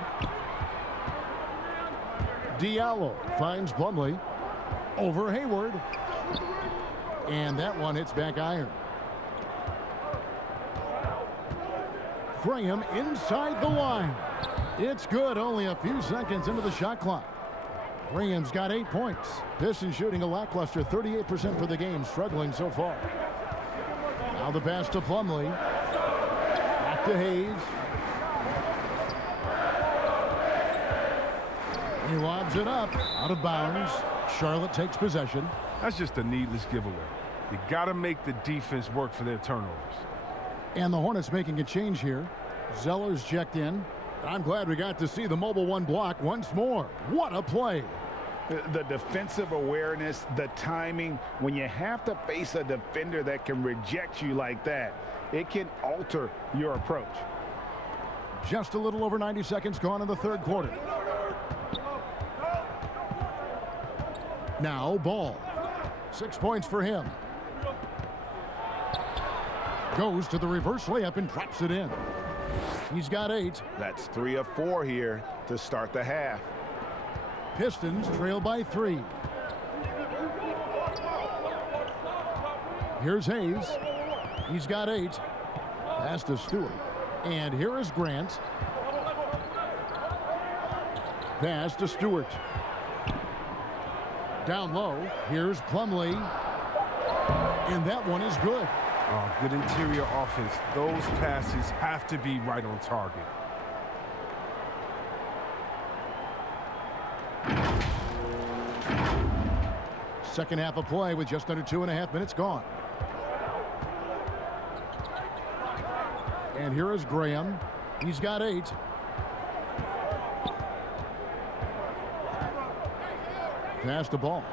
Diallo finds Plumlee. Over Hayward. And that one hits back iron. Graham inside the line. It's good. Only a few seconds into the shot clock. Graham's got 8 points. Pistons shooting a lackluster 38% for the game. Struggling so far. Now the pass to Plumlee. Back to Hayes. He lobs it up, out of bounds. Charlotte takes possession. That's just a needless giveaway. You got to make the defense work for their turnovers. And the Hornets making a change here. Zeller's checked in. I'm glad we got to see the mobile one block once more. What a play. The defensive awareness, the timing, when you have to face a defender that can reject you like that, it can alter your approach. Just a little over 90 seconds gone in the third quarter. Now Ball. 6 points for him. Goes to the reverse layup and drops it in. He's got 8. That's 3 of 4 here to start the half. Pistons trail by 3. Here's Hayes. He's got 8. Pass to Stewart. And here is Grant. Pass to Stewart. Down low. Here's Plumlee. And that one is good. Oh, good interior offense. Those passes have to be right on target. Second half of play with just under 2.5 minutes gone. And here is Graham. He's got 8. Pass the ball.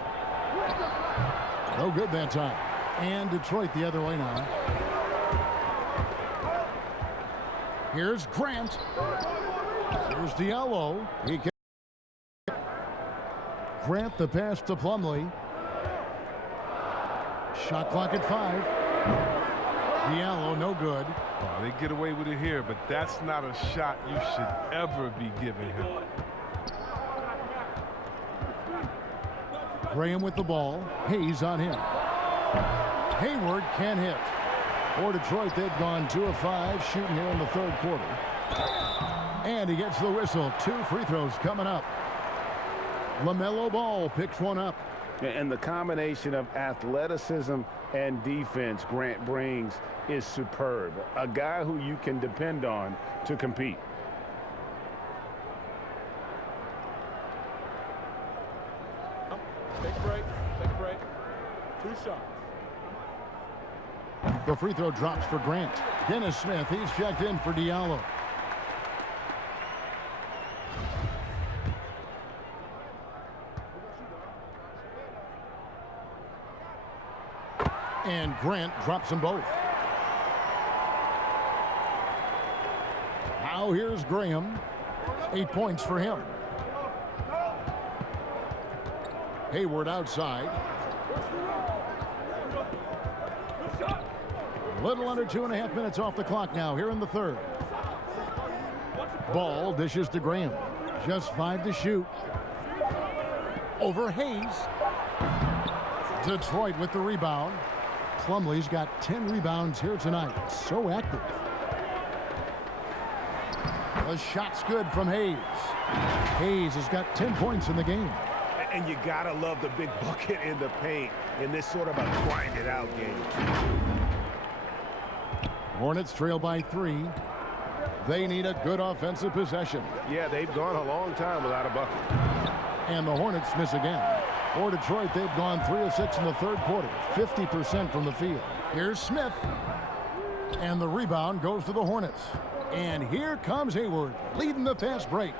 No good that time. And Detroit the other way now. Here's Grant. Here's Diallo. He can... Grant the pass to Plumlee. Shot clock at 5. Diallo no good. Oh, they get away with it here, but that's not a shot you should ever be giving him. Graham with the ball. Hayes on him. Hayward can't hit. For Detroit, they've gone 2 of 5 shooting here in the third quarter. And he gets the whistle. 2 free throws coming up. LaMelo Ball picks one up. And the combination of athleticism and defense Grant brings is superb. A guy who you can depend on to compete. Take a break. Take a break. 2 shots. The free throw drops for Grant. Dennis Smith, he's checked in for Diallo. And Grant drops them both. Now here's Graham. 8 points for him. Hayward outside. A little under 2.5 minutes off the clock now here in the third. Ball dishes to Graham. Just 5 to shoot. Over Hayes. Detroit with the rebound. Plumlee's got 10 rebounds here tonight. So active. The shot's good from Hayes. Hayes has got 10 points in the game. And you gotta love the big bucket in the paint in this sort of a grinded out game. Hornets trail by 3. They need a good offensive possession. Yeah, they've gone a long time without a bucket. And the Hornets miss again. For Detroit, they've gone 3 of 6 in the third quarter. 50% from the field. Here's Smith. And the rebound goes to the Hornets. And here comes Hayward, leading the fast break.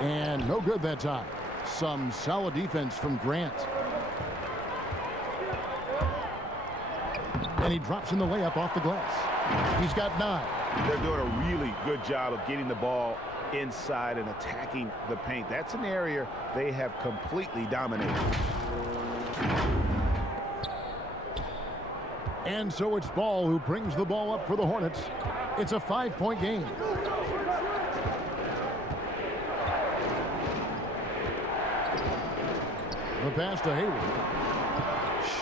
And no good that time. Some solid defense from Grant. And he drops in the layup off the glass. He's got 9. They're doing a really good job of getting the ball inside and attacking the paint. That's an area they have completely dominated. And so it's Ball who brings the ball up for the Hornets. It's a 5-point game. The pass to Hayward.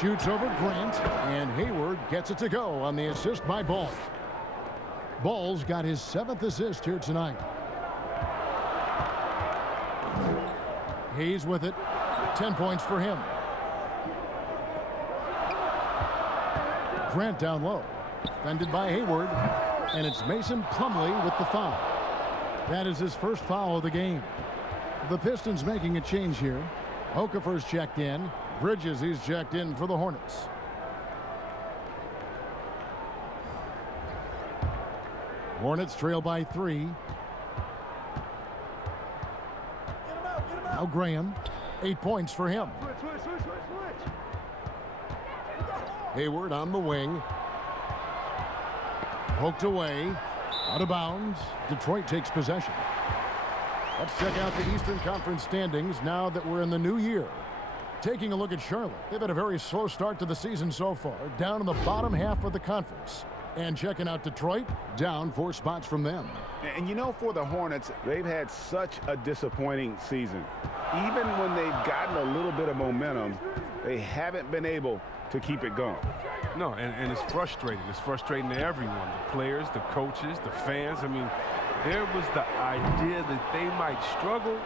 Shoots over Grant, and Hayward gets it to go on the assist by Ball. Ball's got his 7th assist here tonight. Hayes with it. 10 points for him. Grant down low. Defended by Hayward. And it's Mason Plumlee with the foul. That is his first foul of the game. The Pistons making a change here. Okafor's checked in. Bridges, he's checked in for the Hornets. Hornets trail by 3. Now Graham. 8 points for him. Hayward on the wing. Poked away. Out of bounds. Detroit takes possession. Let's check out the Eastern Conference standings now that we're in the new year. Taking a look at Charlotte. They've had a very slow start to the season so far, down in the bottom half of the conference. And checking out Detroit, down 4 spots from them. And you know, for the Hornets, they've had such a disappointing season. Even when they've gotten a little bit of momentum, they haven't been able to keep it going. No, and it's frustrating. It's frustrating to everyone, the players, the coaches, the fans. I mean, there was the idea that they might struggle,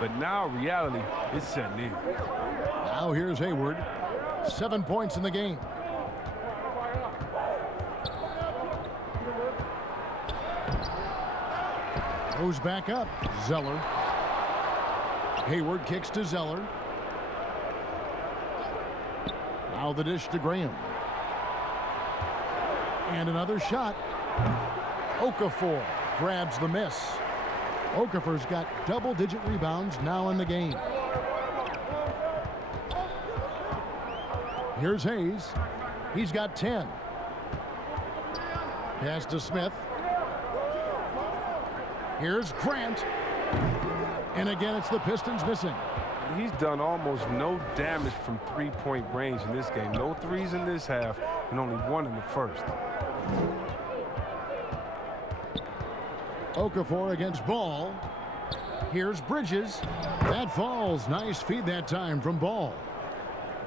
but now reality is setting in. Now here's Hayward. 7 points in the game. Goes back up. Zeller. Hayward kicks to Zeller. Now the dish to Graham. And another shot. Okafor grabs the miss. Okafor's got double-digit rebounds now in the game. Here's Hayes. He's got 10. Pass to Smith. Here's Grant. And again, it's the Pistons missing. He's done almost no damage from three-point range in this game. No threes in this half, and only 1 in the first. Okafor against Ball. Here's Bridges. That falls. Nice feed that time from Ball.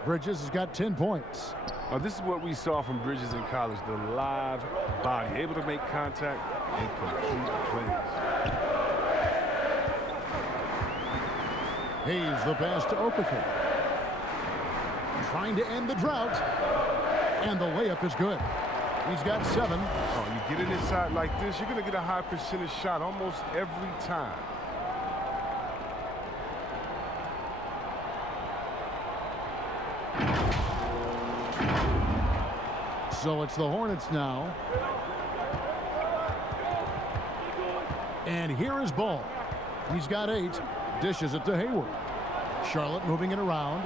Bridges has got 10 points. This is what we saw from Bridges in college, the live body, able to make contact and complete plays. Hayes the pass to Okafor. Trying to end the drought. And the layup is good. He's got 7. Oh, you get it inside like this, you're going to get a high percentage shot almost every time. So it's the Hornets now. And here is Ball. He's got 8. Dishes it to Hayward. Charlotte moving it around.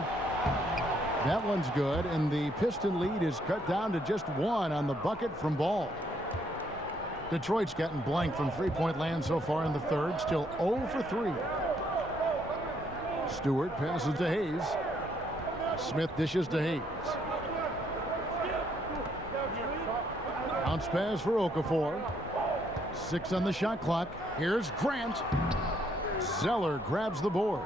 That one's good, and the Piston lead is cut down to just 1 on the bucket from Ball. Detroit's gotten blank from three-point land so far in the third, still 0 for 3. Stewart passes to Hayes. Smith dishes to Hayes. Bounce pass for Okafor. 6 on the shot clock. Here's Grant. Zeller grabs the board.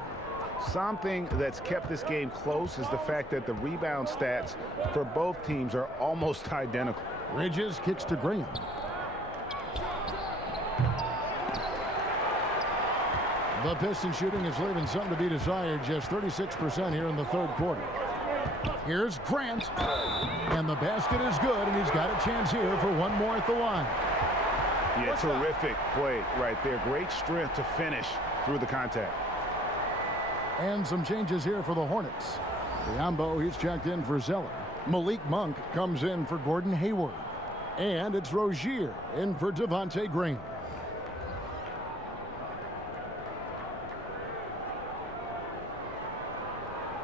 Something that's kept this game close is the fact that the rebound stats for both teams are almost identical. Bridges kicks to Graham. The Piston shooting is leaving something to be desired. Just 36% here in the third quarter. Here's Grant. And the basket is good, and he's got a chance here for 1 more at the line. Yeah, terrific play right there. Great strength to finish through the contact. And some changes here for the Hornets. Biombo, he's checked in for Zeller. Malik Monk comes in for Gordon Hayward. And it's Rozier in for Devontae Graham.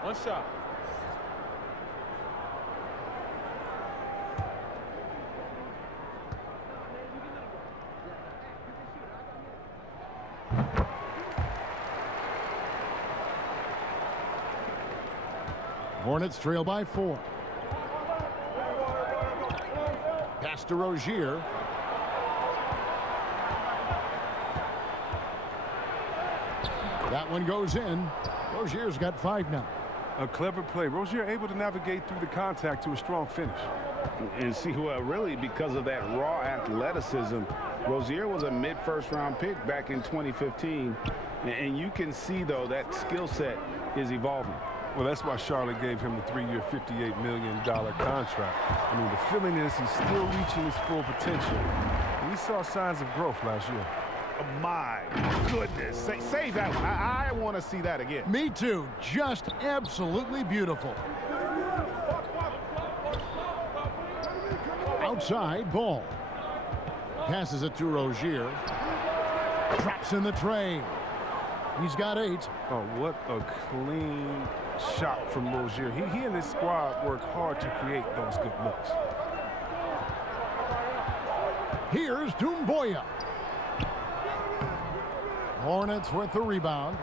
One shot. Hornets trail by 4. Pass to Rozier. That one goes in. Rozier's got 5 now. A clever play. Rozier able to navigate through the contact to a strong finish. And see, well, really, because of that raw athleticism, Rozier was a mid-first round pick back in 2015. And you can see, though, that skill set is evolving. Well, that's why Charlotte gave him the 3-year, $58 million contract. I mean, the feeling is he's still reaching his full potential. And we saw signs of growth last year. My goodness. Save that one. I want to see that again. Me too. Just absolutely beautiful. Outside ball. Passes it to Rozier. Drops in the tray. He's got 8. Oh, what a clean shot from Rozier. He and his squad work hard to create those good looks. Here's Doumbouya. Hornets with the rebound.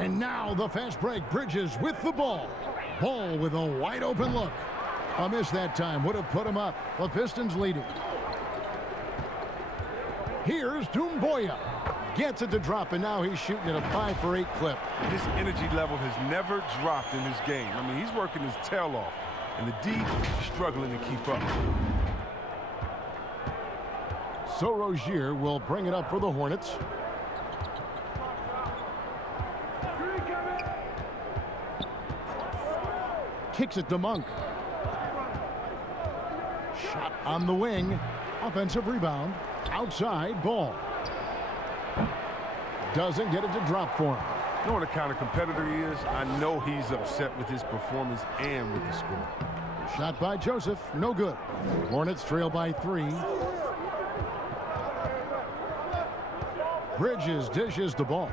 And now the fast break. Bridges with the ball. Ball with a wide open look. A miss that time would have put him up. The Pistons leading. Here's Doumbouya. Gets it to drop, and now he's shooting at a 5 for 8 clip. His energy level has never dropped in this game. I mean, he's working his tail off, and the D struggling to keep up. So Rozier will bring it up for the Hornets. Kicks it to Monk. Shot on the wing. Offensive rebound. Outside ball. Doesn't get it to drop for him. You know what kind of competitor he is? I know he's upset with his performance and with the score. Shot by Joseph. No good. Hornets trail by 3. Bridges dishes the ball.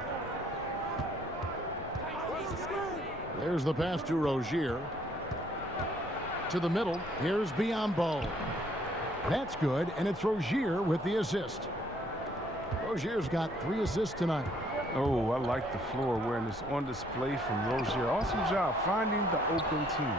There's the pass to Rozier. To the middle. Here's Biyombo. That's good, and it's Rozier with the assist. Rozier's got 3 assists tonight. Oh, I like the floor awareness on display from Rozier. Awesome job finding the open team.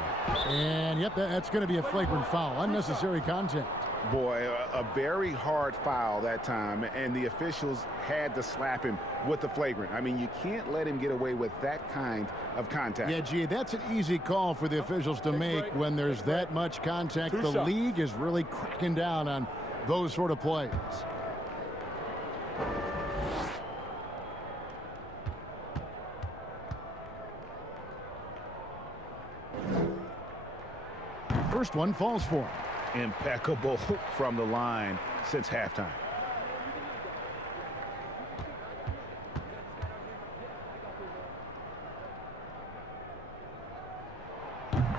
And, yep, that's going to be a flagrant foul. Unnecessary contact. Boy, a very hard foul that time, and the officials had to slap him with the flagrant. I mean, you can't let him get away with that kind of contact. Yeah, gee, that's an easy call for the officials to make when there's that much contact. The league is really cracking down on those sort of plays. First one falls for him. Impeccable from the line since halftime.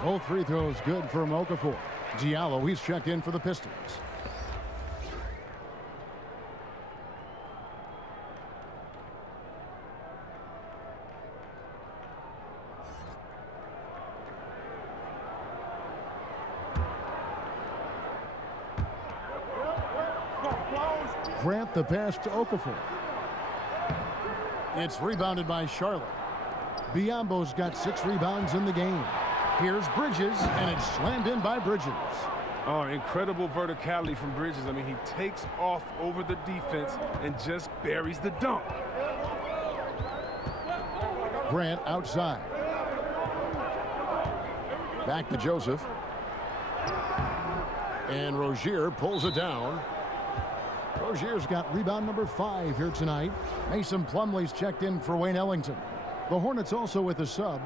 Both free throws good for Okafor. Diallo, he's checked in for the Pistons. Grant the pass to Okafor. It's rebounded by Charlotte. Biyombo's got 6 rebounds in the game. Here's Bridges, and it's slammed in by Bridges. Oh, incredible verticality from Bridges. I mean, he takes off over the defense and just buries the dunk. Grant outside. Back to Joseph. And Rozier pulls it down. Rozier's got rebound number 5 here tonight. Mason Plumlee's checked in for Wayne Ellington. The Hornets also with a sub.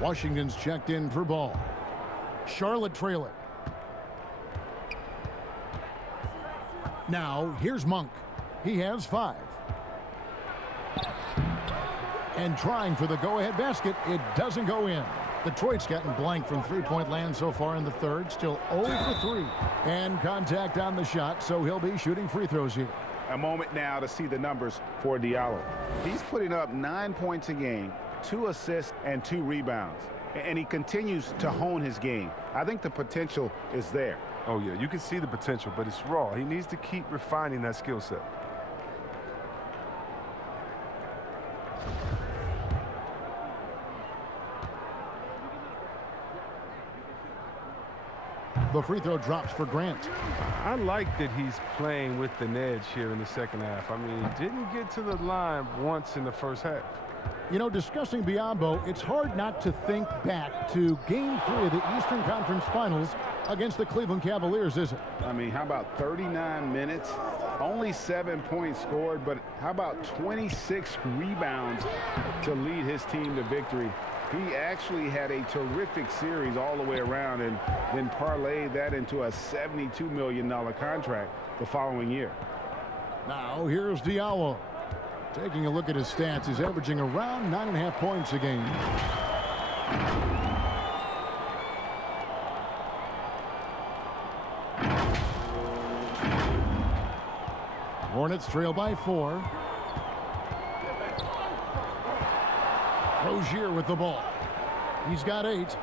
Washington's checked in for Ball. Charlotte trailing. Now, here's Monk. He has 5. And trying for the go-ahead basket, it doesn't go in. Detroit's gotten blank from three-point land so far in the third. Still 0 for 3. And contact on the shot, so he'll be shooting free throws here. A moment now to see the numbers for Diallo. He's putting up 9 points a game, 2 assists, and 2 rebounds. And he continues to hone his game. I think the potential is there. Oh, yeah, you can see the potential, but it's raw. He needs to keep refining that skill set. The free throw drops for Grant. I like that he's playing with an edge here in the second half. I mean, he didn't get to the line once in the first half. You know, discussing Biyombo, it's hard not to think back to Game 3 of the Eastern Conference Finals against the Cleveland Cavaliers, isn't it? I mean, how about 39 minutes? Only 7 points scored, but how about 26 rebounds to lead his team to victory? He actually had a terrific series all the way around and then parlayed that into a $72 million contract the following year. Now here's Diallo. Taking a look at his stats, he's averaging around 9.5 points a game. Hornets trail by 4. Rozier with the ball. He's got 8.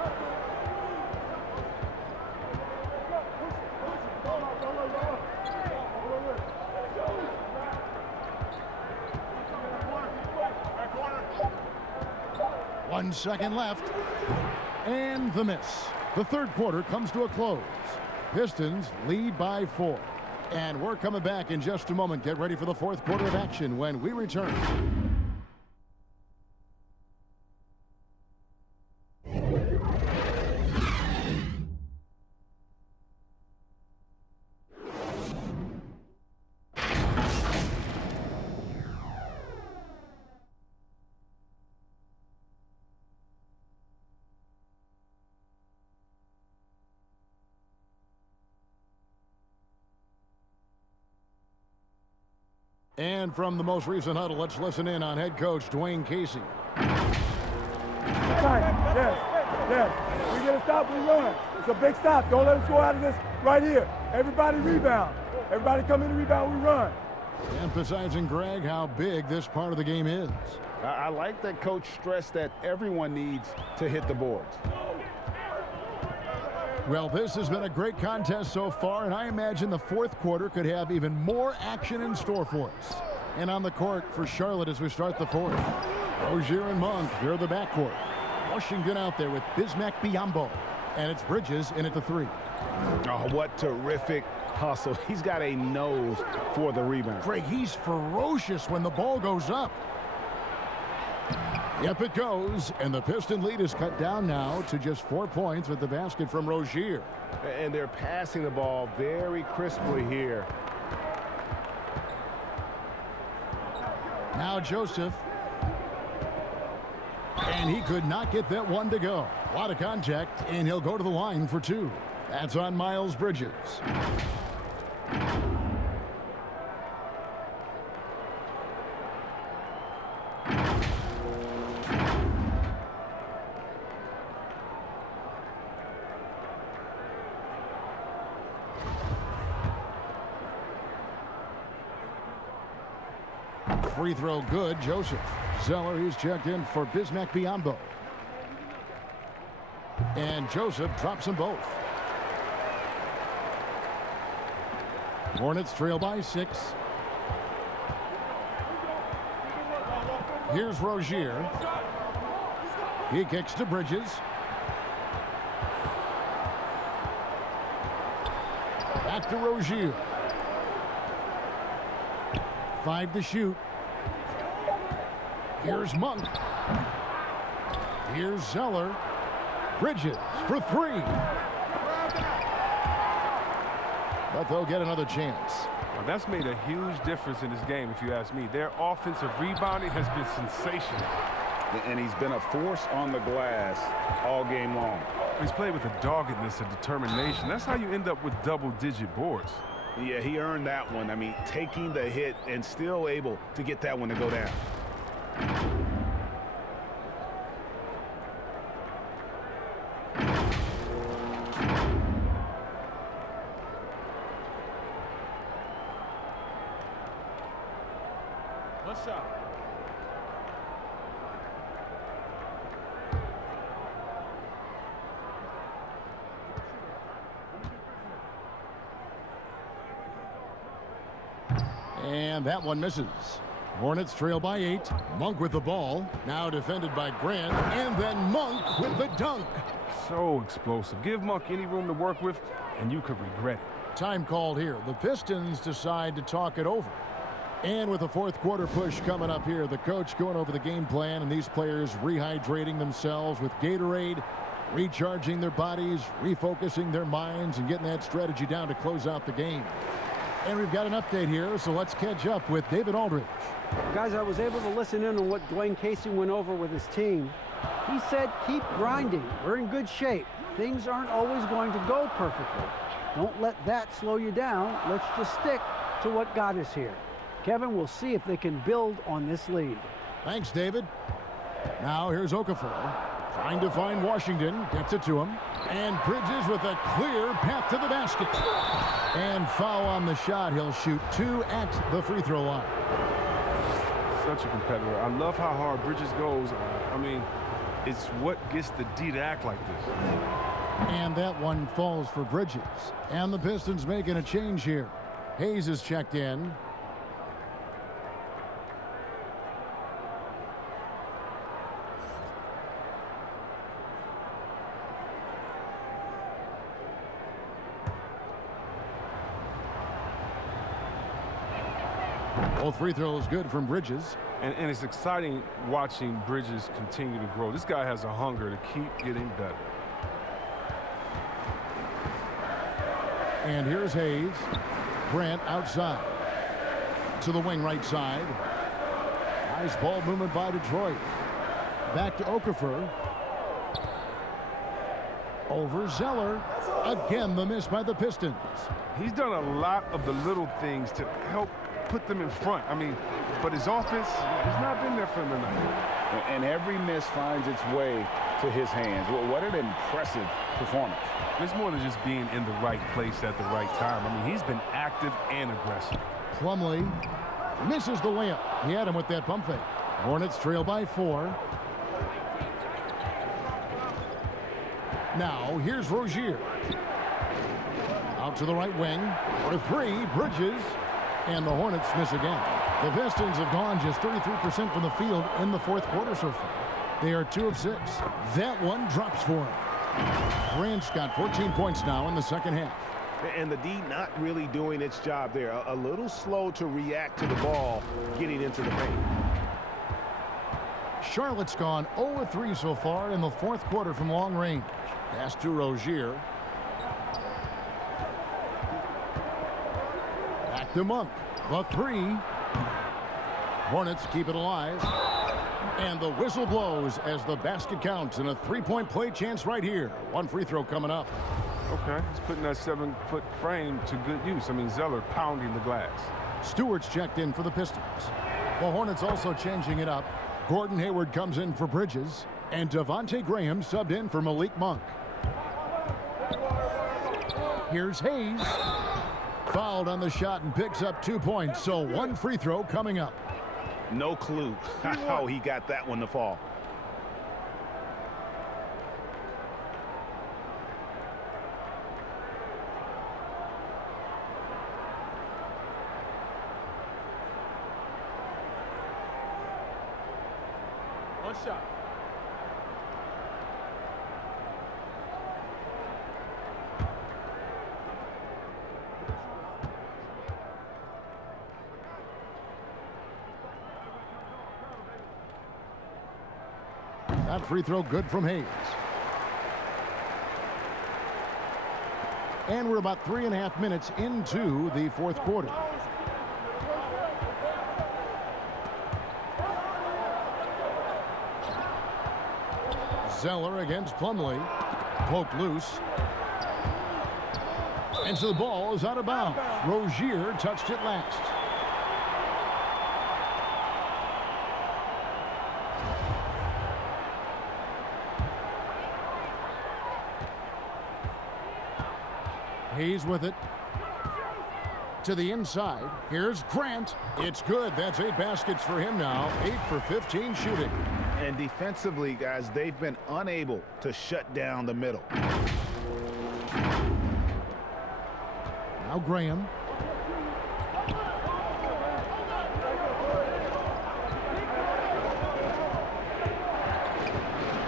One second left. And the miss. The third quarter comes to a close. Pistons lead by 4. And we're coming back in just a moment. Get ready for the fourth quarter of action when we return. And from the most recent huddle, let's listen in on head coach Dwayne Casey. Yes. We get a stop, we run. It's a big stop. Don't let us go out of this right here. Everybody rebound. Everybody come in and rebound, we run. Emphasizing, Greg, how big this part of the game is. I like that coach stressed that everyone needs to hit the boards. Well, this has been a great contest so far, and I imagine the fourth quarter could have even more action in store for us. And on the court for Charlotte as we start the fourth. Rozier and Monk, they're the backcourt. Washington out there with Bismack Biyombo. And it's Bridges in at the 3. Oh, what terrific hustle. He's got a nose for the rebound. Greg, he's ferocious when the ball goes up. Yep, it goes, and the Piston lead is cut down now to just 4 points with the basket from Rozier. And they're passing the ball very crisply here. Now Joseph. And he could not get that one to go. A lot of contact, and he'll go to the line for 2. That's on Miles Bridges. Free throw good. Joseph. Zeller, he's checked in for Bismack Biyombo. And Joseph drops them both. Hornets trail by 6. Here's Rozier. He kicks to Bridges. Back to Rozier. 5 to shoot. Here's Monk. Here's Zeller. Bridges for 3. But they'll get another chance. Well, that's made a huge difference in this game, if you ask me. Their offensive rebounding has been sensational. And he's been a force on the glass all game long. He's played with a doggedness and determination. That's how you end up with double-digit boards. Yeah, he earned that one. I mean, taking the hit and still able to get that one to go down. What's up? And that one misses. Hornets trail by 8. Monk with the ball. Now defended by Grant. And then Monk with the dunk. So explosive. Give Monk any room to work with, and you could regret it. Time called here. The Pistons decide to talk it over. And with the fourth quarter push coming up here, the coach going over the game plan, and these players rehydrating themselves with Gatorade, recharging their bodies, refocusing their minds, and getting that strategy down to close out the game. And we've got an update here, so let's catch up with David Aldridge. Guys, I was able to listen in on what Dwayne Casey went over with his team. He said, keep grinding. We're in good shape. Things aren't always going to go perfectly. Don't let that slow you down. Let's just stick to what got us here. Kevin, we'll see if they can build on this lead. Thanks, David. Now here's Okafor. Trying to find Washington. Gets it to him. And Bridges with a clear path to the basket. And foul on the shot. He'll shoot 2 at the free throw line. Such a competitor. I love how hard Bridges goes. I mean, it's what gets the D to act like this. And that one falls for Bridges. And the Pistons making a change here. Hayes is checked in. Both free throws good from Bridges. And it's exciting watching Bridges continue to grow. This guy has a hunger to keep getting better. And here's Hayes. Grant outside. To the wing right side. Nice ball movement by Detroit. Back to Okafor. Over Zeller. Again, the miss by the Pistons. He's done a lot of the little things to help put them in front. I mean, but his offense has not been there for him tonight. And every miss finds its way to his hands. Well, what an impressive performance. It's more than just being in the right place at the right time. I mean, he's been active and aggressive. Plumlee misses the layup. He had him with that pump fake. Hornets trail by 4. Now, here's Rozier. Out to the right wing. For 3, Bridges. And the Hornets miss again. The Pistons have gone just 33% from the field in the fourth quarter so far. They are 2 of 6. That one drops for him. Grant's got 14 points now in the second half. And the D not really doing its job there. A little slow to react to the ball getting into the paint. Charlotte's gone 0 of 3 so far in the fourth quarter from long range. Pass to Rozier. Back to Monk. The 3. Hornets keep it alive. And the whistle blows as the basket counts in a 3-point play chance right here. One free throw coming up. Okay, he's putting that 7-foot frame to good use. I mean, Zeller pounding the glass. Stewart's checked in for the Pistons. The Hornets also changing it up. Gordon Hayward comes in for Bridges. And Devontae Graham subbed in for Malik Monk. Here's Hayes. Fouled on the shot and picks up 2 points. So one free throw coming up. No clue how he got that one to fall. One shot. That free throw good from Hayes. And we're about 3.5 minutes into the fourth quarter. Zeller against Plumlee. Poked loose. And so the ball is out of bounds. Rozier touched it last. Hayes with it to the inside. Here's Grant. It's good. That's 8 baskets for him now. 8 for 15 shooting. And defensively, guys, they've been unable to shut down the middle. Now Graham.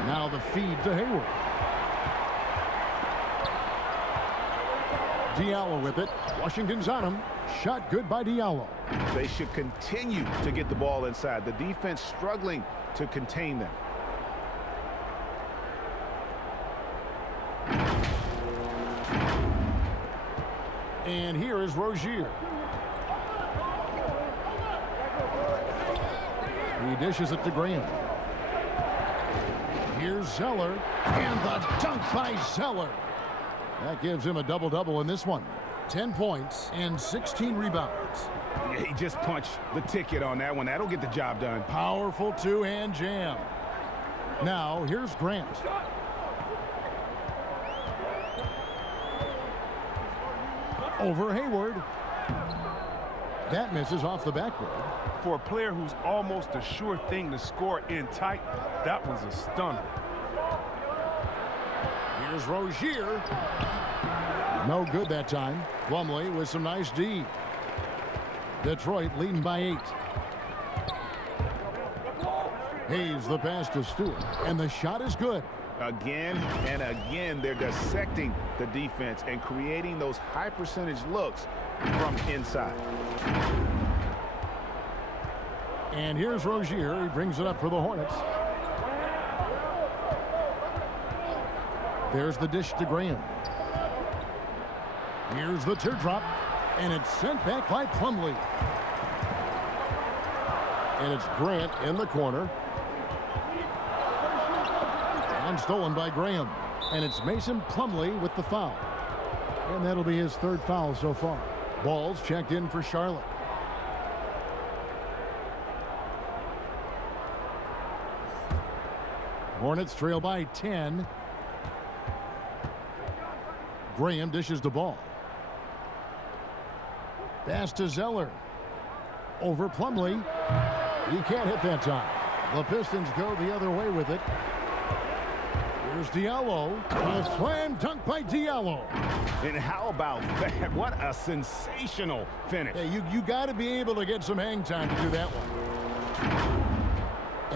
Now the feed to Hayward. Diallo with it. Washington's on him. Shot good by Diallo. They should continue to get the ball inside. The defense struggling to contain them. And here is Rozier. He dishes it to Graham. Here's Zeller. And the dunk by Zeller. That gives him a double-double in this one. 10 points and 16 rebounds. Yeah, he just punched the ticket on that one. That'll get the job done. Powerful two-hand jam. Now, here's Grant. Over Hayward. That misses off the backboard. For a player who's almost a sure thing to score in tight, that was a stunner. Here's Rozier. No good that time. Plumlee with some nice D. Detroit leading by 8. Hayes the pass to Stewart, and the shot is good. Again and again, they're dissecting the defense and creating those high percentage looks from inside. And here's Rozier. He brings it up for the Hornets. There's the dish to Graham. Here's the teardrop, and it's sent back by Plumlee. And it's Grant in the corner. And stolen by Graham. And it's Mason Plumlee with the foul. And that'll be his 3rd foul so far. Ball's checked in for Charlotte. Hornets trail by 10. Graham dishes the ball. Pass to Zeller. Over Plumlee. He can't hit that time. The Pistons go the other way with it. Here's Diallo. A slam dunk by Diallo. And how about that? What a sensational finish. Yeah, you got to be able to get some hang time to do that one.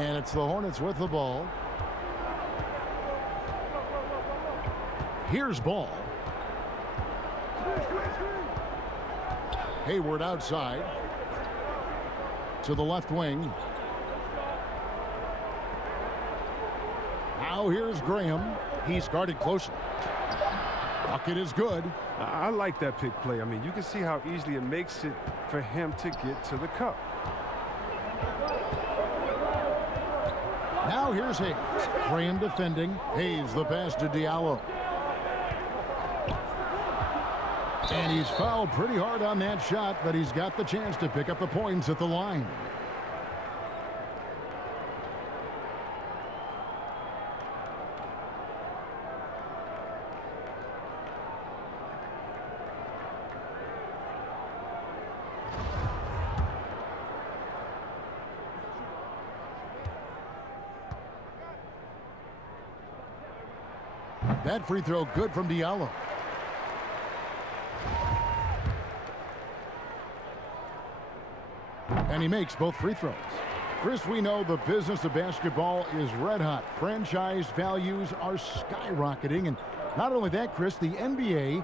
And it's the Hornets with the ball. Here's Ball. Hayward outside. To the left wing. Now here's Graham. He's guarded closely. Bucket is good. I like that pick play. I mean, you can see how easily it makes it for him to get to the cup. Now here's Hayes. Graham defending. Hayes the pass to Diallo. And he's fouled pretty hard on that shot, but he's got the chance to pick up the points at the line. That free throw good from Diallo. And he makes both free throws. Chris, we know the business of basketball is red hot. Franchise values are skyrocketing. And not only that, Chris, the NBA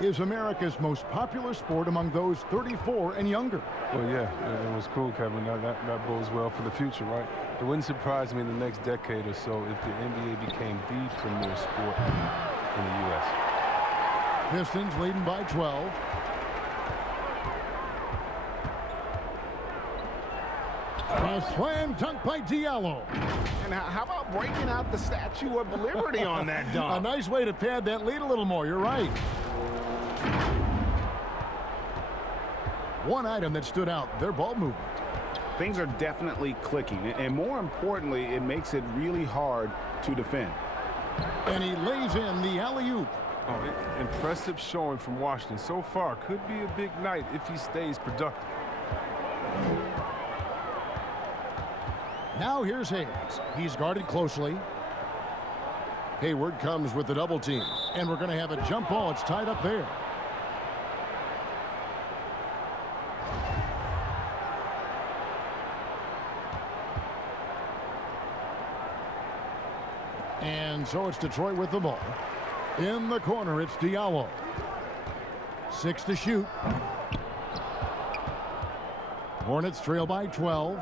is America's most popular sport among those 34 and younger. Well, yeah, it was cool, Kevin. That bodes well for the future, right? It wouldn't surprise me in the next decade or so if the NBA became the premier sport in the U.S. Pistons leading by 12. A slam dunk by Diallo. And how about breaking out the Statue of Liberty on that dunk? A nice way to pad that lead a little more. You're right. One item that stood out, their ball movement. Things are definitely clicking, and more importantly, it makes it really hard to defend. And he lays in the alley-oop. Oh, impressive showing from Washington so far. Could be a big night if he stays productive. Now here's Hayes. He's guarded closely. Hayward comes with the double team, and we're going to have a jump ball. It's tied up there. And so it's Detroit with the ball. In the corner, it's Diallo. 6 to shoot. Hornets trail by 12.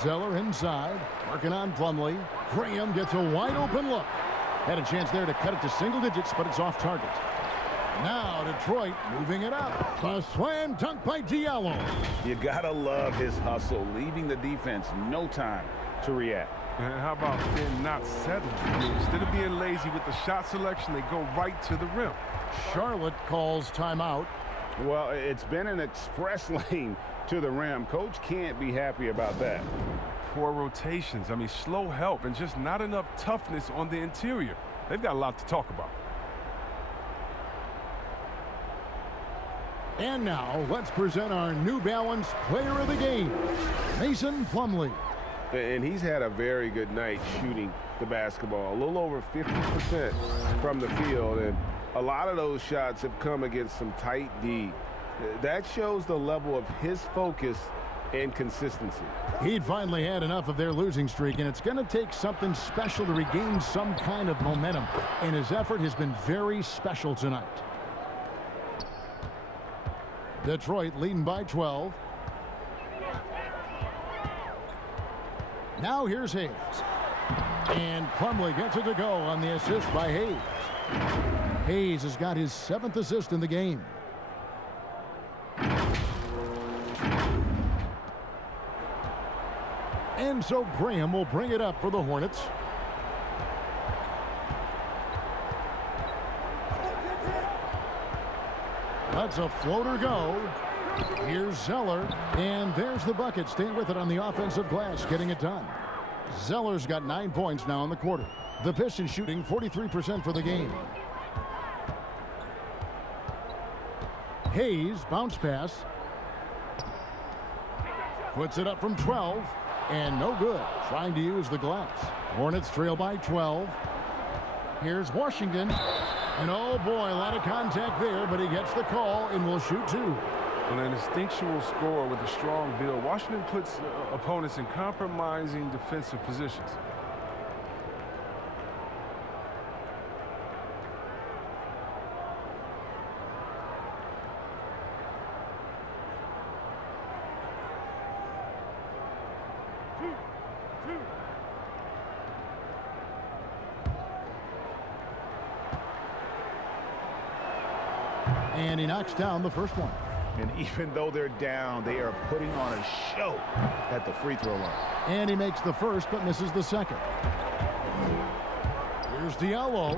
Zeller inside, working on Plumlee. Graham gets a wide open look. Had a chance there to cut it to single digits, but it's off target. Now Detroit moving it up. A slam dunk by Diallo. You gotta love his hustle, leaving the defense no time to react. And how about then not settling? I mean, instead of being lazy with the shot selection, they go right to the rim. Charlotte calls timeout. Well, it's been an express lane to the rim. Coach can't be happy about that. Poor rotations. I mean, slow help and just not enough toughness on the interior. They've got a lot to talk about. And now, let's present our New Balance Player of the Game, Mason Plumlee. And he's had a very good night shooting the basketball. A little over 50% from the field, and a lot of those shots have come against some tight D. That shows the level of his focus and consistency. He'd finally had enough of their losing streak, and it's going to take something special to regain some kind of momentum. And his effort has been very special tonight. Detroit leading by 12. Now here's Hayes. And Plumlee gets it to go on the assist by Hayes. Hayes has got his 7th assist in the game. And so Graham will bring it up for the Hornets. That's a floater go. Here's Zeller, and there's the bucket. Staying with it on the offensive glass, getting it done. Zeller's got 9 points now in the quarter. The Pistons shooting 43% for the game. Hayes, bounce pass. Puts it up from 12, and no good. Trying to use the glass. Hornets trail by 12. Here's Washington. And oh boy, a lot of contact there, but he gets the call and will shoot 2. And an instinctual scorer with a strong build. Washington puts opponents in compromising defensive positions. And he knocks down the first one. And even though they're down, they are putting on a show at the free throw line. And he makes the first, but misses the second. Here's Diallo.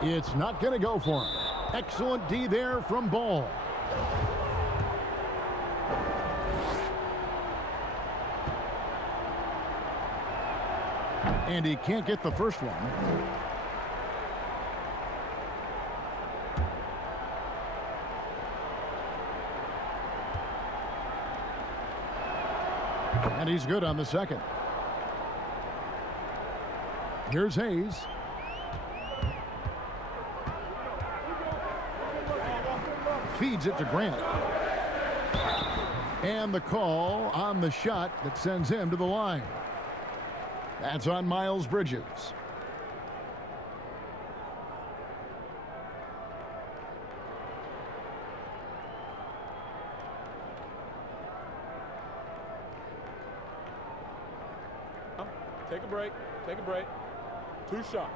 It's not going to go for him. Excellent D there from Ball. And he can't get the first one. And he's good on the second. Here's Hayes. Feeds it to Grant. And the call on the shot that sends him to the line. That's on Miles Bridges. Take a break. Take a break. 2 shots.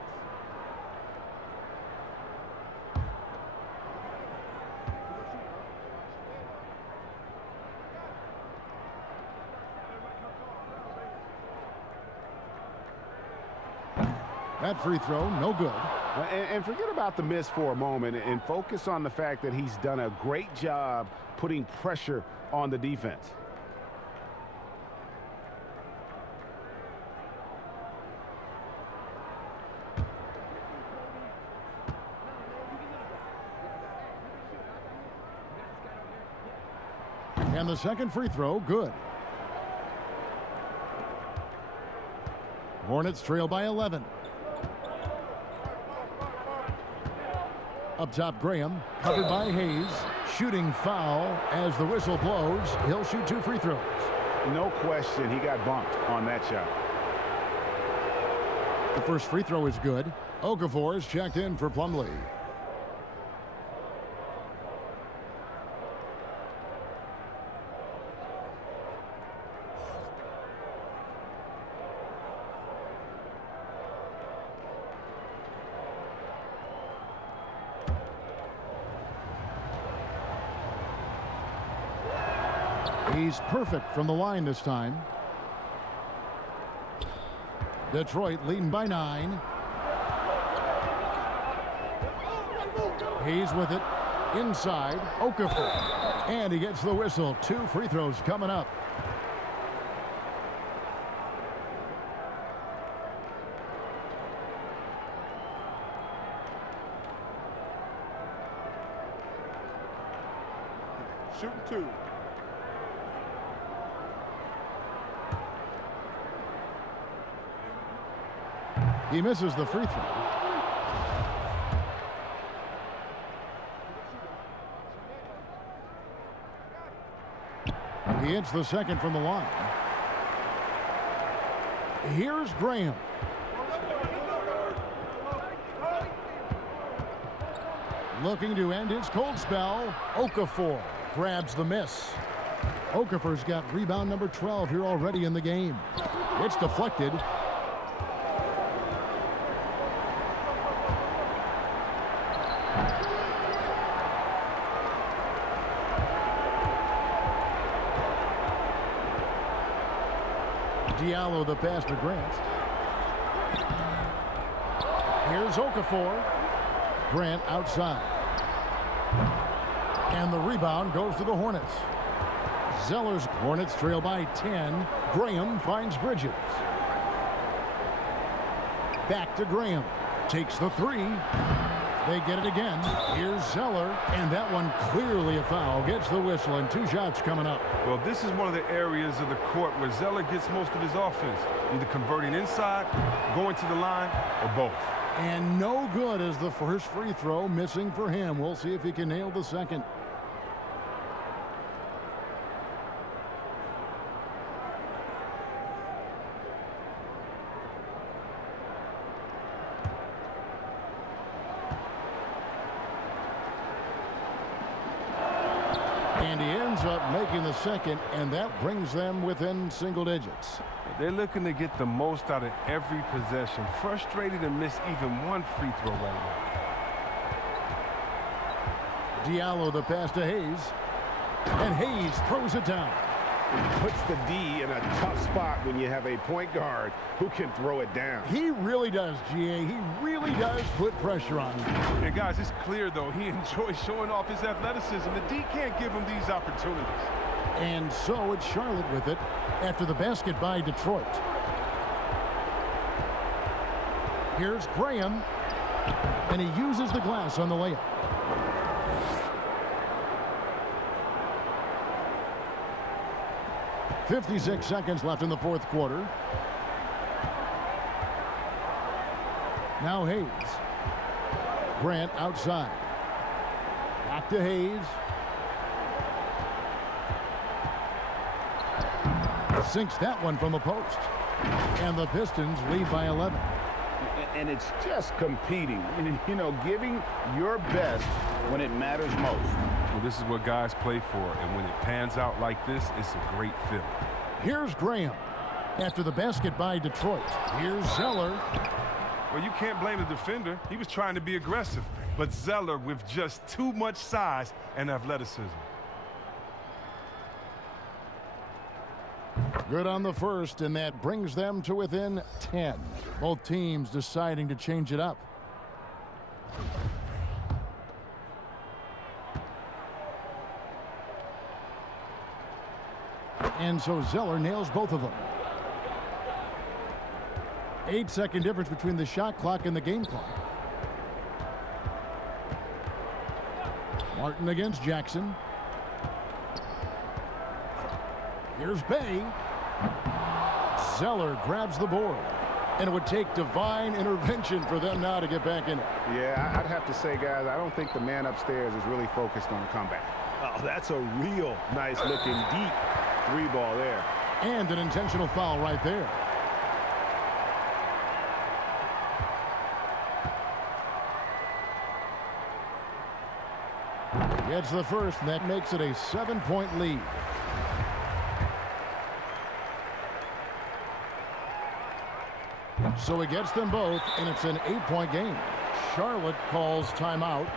That free throw, no good. And forget about the miss for a moment and focus on the fact that he's done a great job putting pressure on the defense. And the second free throw, good. Hornets trail by 11. Up top, Graham, covered by Hayes. Shooting foul as the whistle blows. He'll shoot 2 free throws. No question, he got bumped on that shot. The first free throw is good. Okafor is checked in for Plumlee. He's perfect from the line this time. Detroit leading by 9. Hayes with it. Inside. Okafor. And he gets the whistle. 2 free throws coming up. Shooting 2. He misses the free throw. He hits the second from the line. Here's Graham. Looking to end his cold spell. Okafor grabs the miss. Okafor's got rebound number 12 here already in the game. It's deflected. Diallo the pass to Grant. Here's Okafor. Grant outside. And the rebound goes to the Hornets. Zeller's Hornets trail by 10. Graham finds Bridges. Back to Graham. Takes the 3. They get it again. Here's Zeller, and that one clearly a foul. Gets the whistle, and 2 shots coming up. Well, this is one of the areas of the court where Zeller gets most of his offense, either converting inside, going to the line, or both. And no good as the first free throw, missing for him. We'll see if he can nail the second. And he ends up making the second, and that brings them within single digits. They're looking to get the most out of every possession. Frustrated to miss even one free throw right now. Diallo the pass to Hayes. And Hayes throws it down. Puts the D in a tough spot when you have a point guard who can throw it down. He really does, GA. He really does put pressure on him. And guys, it's clear, though, he enjoys showing off his athleticism. The D can't give him these opportunities. And so it's Charlotte with it after the basket by Detroit. Here's Graham, and he uses the glass on the layup. .56 seconds left in the fourth quarter. Now Hayes. Grant outside. Back to Hayes. Sinks that one from the post. And the Pistons lead by 11. And it's just competing, you know, giving your best when it matters most. Well, this is what guys play for, and when it pans out like this, it's a great feeling. Here's Graham after the basket by Detroit. Here's Zeller. Well, you can't blame the defender. He was trying to be aggressive, but Zeller with just too much size and athleticism. Good on the first, and that brings them to within 10. Both teams deciding to change it up. And so Zeller nails both of them. 8-second difference between the shot clock and the game clock. Martin against Jackson. Here's Bay. Zeller grabs the board. And it would take divine intervention for them now to get back in it. Yeah, I'd have to say, guys, I don't think the man upstairs is really focused on the comeback. Oh, that's a real nice looking deep 3-ball there. And an intentional foul right there. Gets the first, and that makes it a 7-point lead. So it gets them both, and it's an 8-point game. Charlotte calls timeout.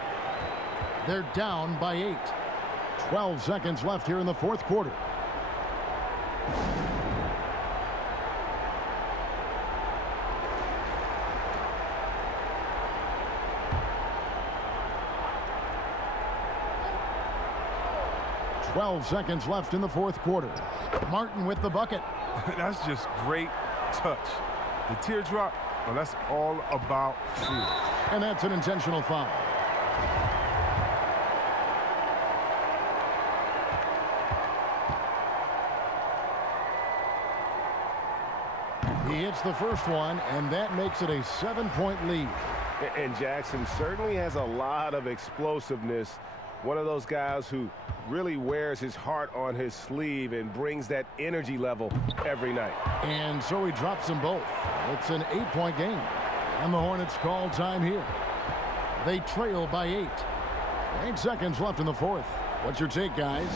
They're down by 8. 12 seconds left here in the fourth quarter. 12 seconds left in the fourth quarter. Martin with the bucket. That's just great touch. The teardrop, well, that's all about feel. And that's an intentional foul. He hits the first one, and that makes it a 7-point lead. And Jackson certainly has a lot of explosiveness. One of those guys who really wears his heart on his sleeve and brings that energy level every night. And so he drops them both. It's an 8-point game. And the Hornets call time here. They trail by 8. 8 seconds left in the fourth. What's your take, guys?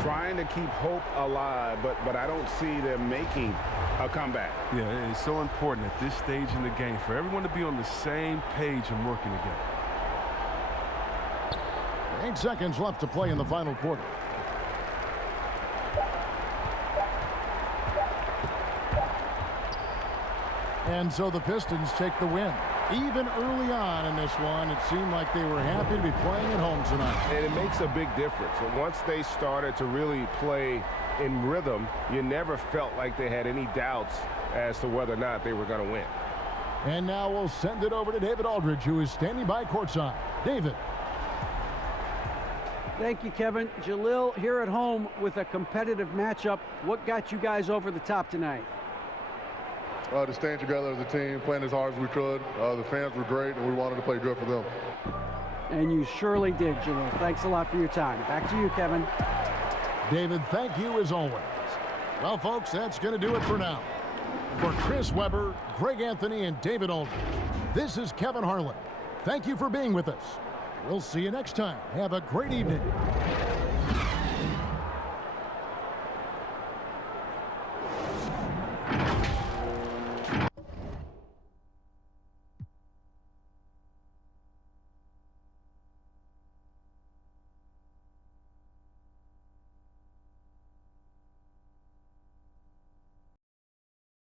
Trying to keep hope alive, but I don't see them making a comeback. Yeah, it's so important at this stage in the game for everyone to be on the same page and working together. 8 seconds left to play in the final quarter. And so the Pistons take the win. Even early on in this one, it seemed like they were happy to be playing at home tonight. And it makes a big difference. And once they started to really play in rhythm, you never felt like they had any doubts as to whether or not they were going to win. And now we'll send it over to David Aldridge, who is standing by courtside. David. Thank you, Kevin. Jalil, here at home with a competitive matchup. What got you guys over the top tonight? To stand together as a team, playing as hard as we could. The fans were great, and we wanted to play good for them. And you surely did, Jalil. Thanks a lot for your time. Back to you, Kevin. David, thank you as always. Well, folks, that's going to do it for now. For Chris Webber, Greg Anthony, and David Aldridge, this is Kevin Harlan. Thank you for being with us. We'll see you next time. Have a great evening.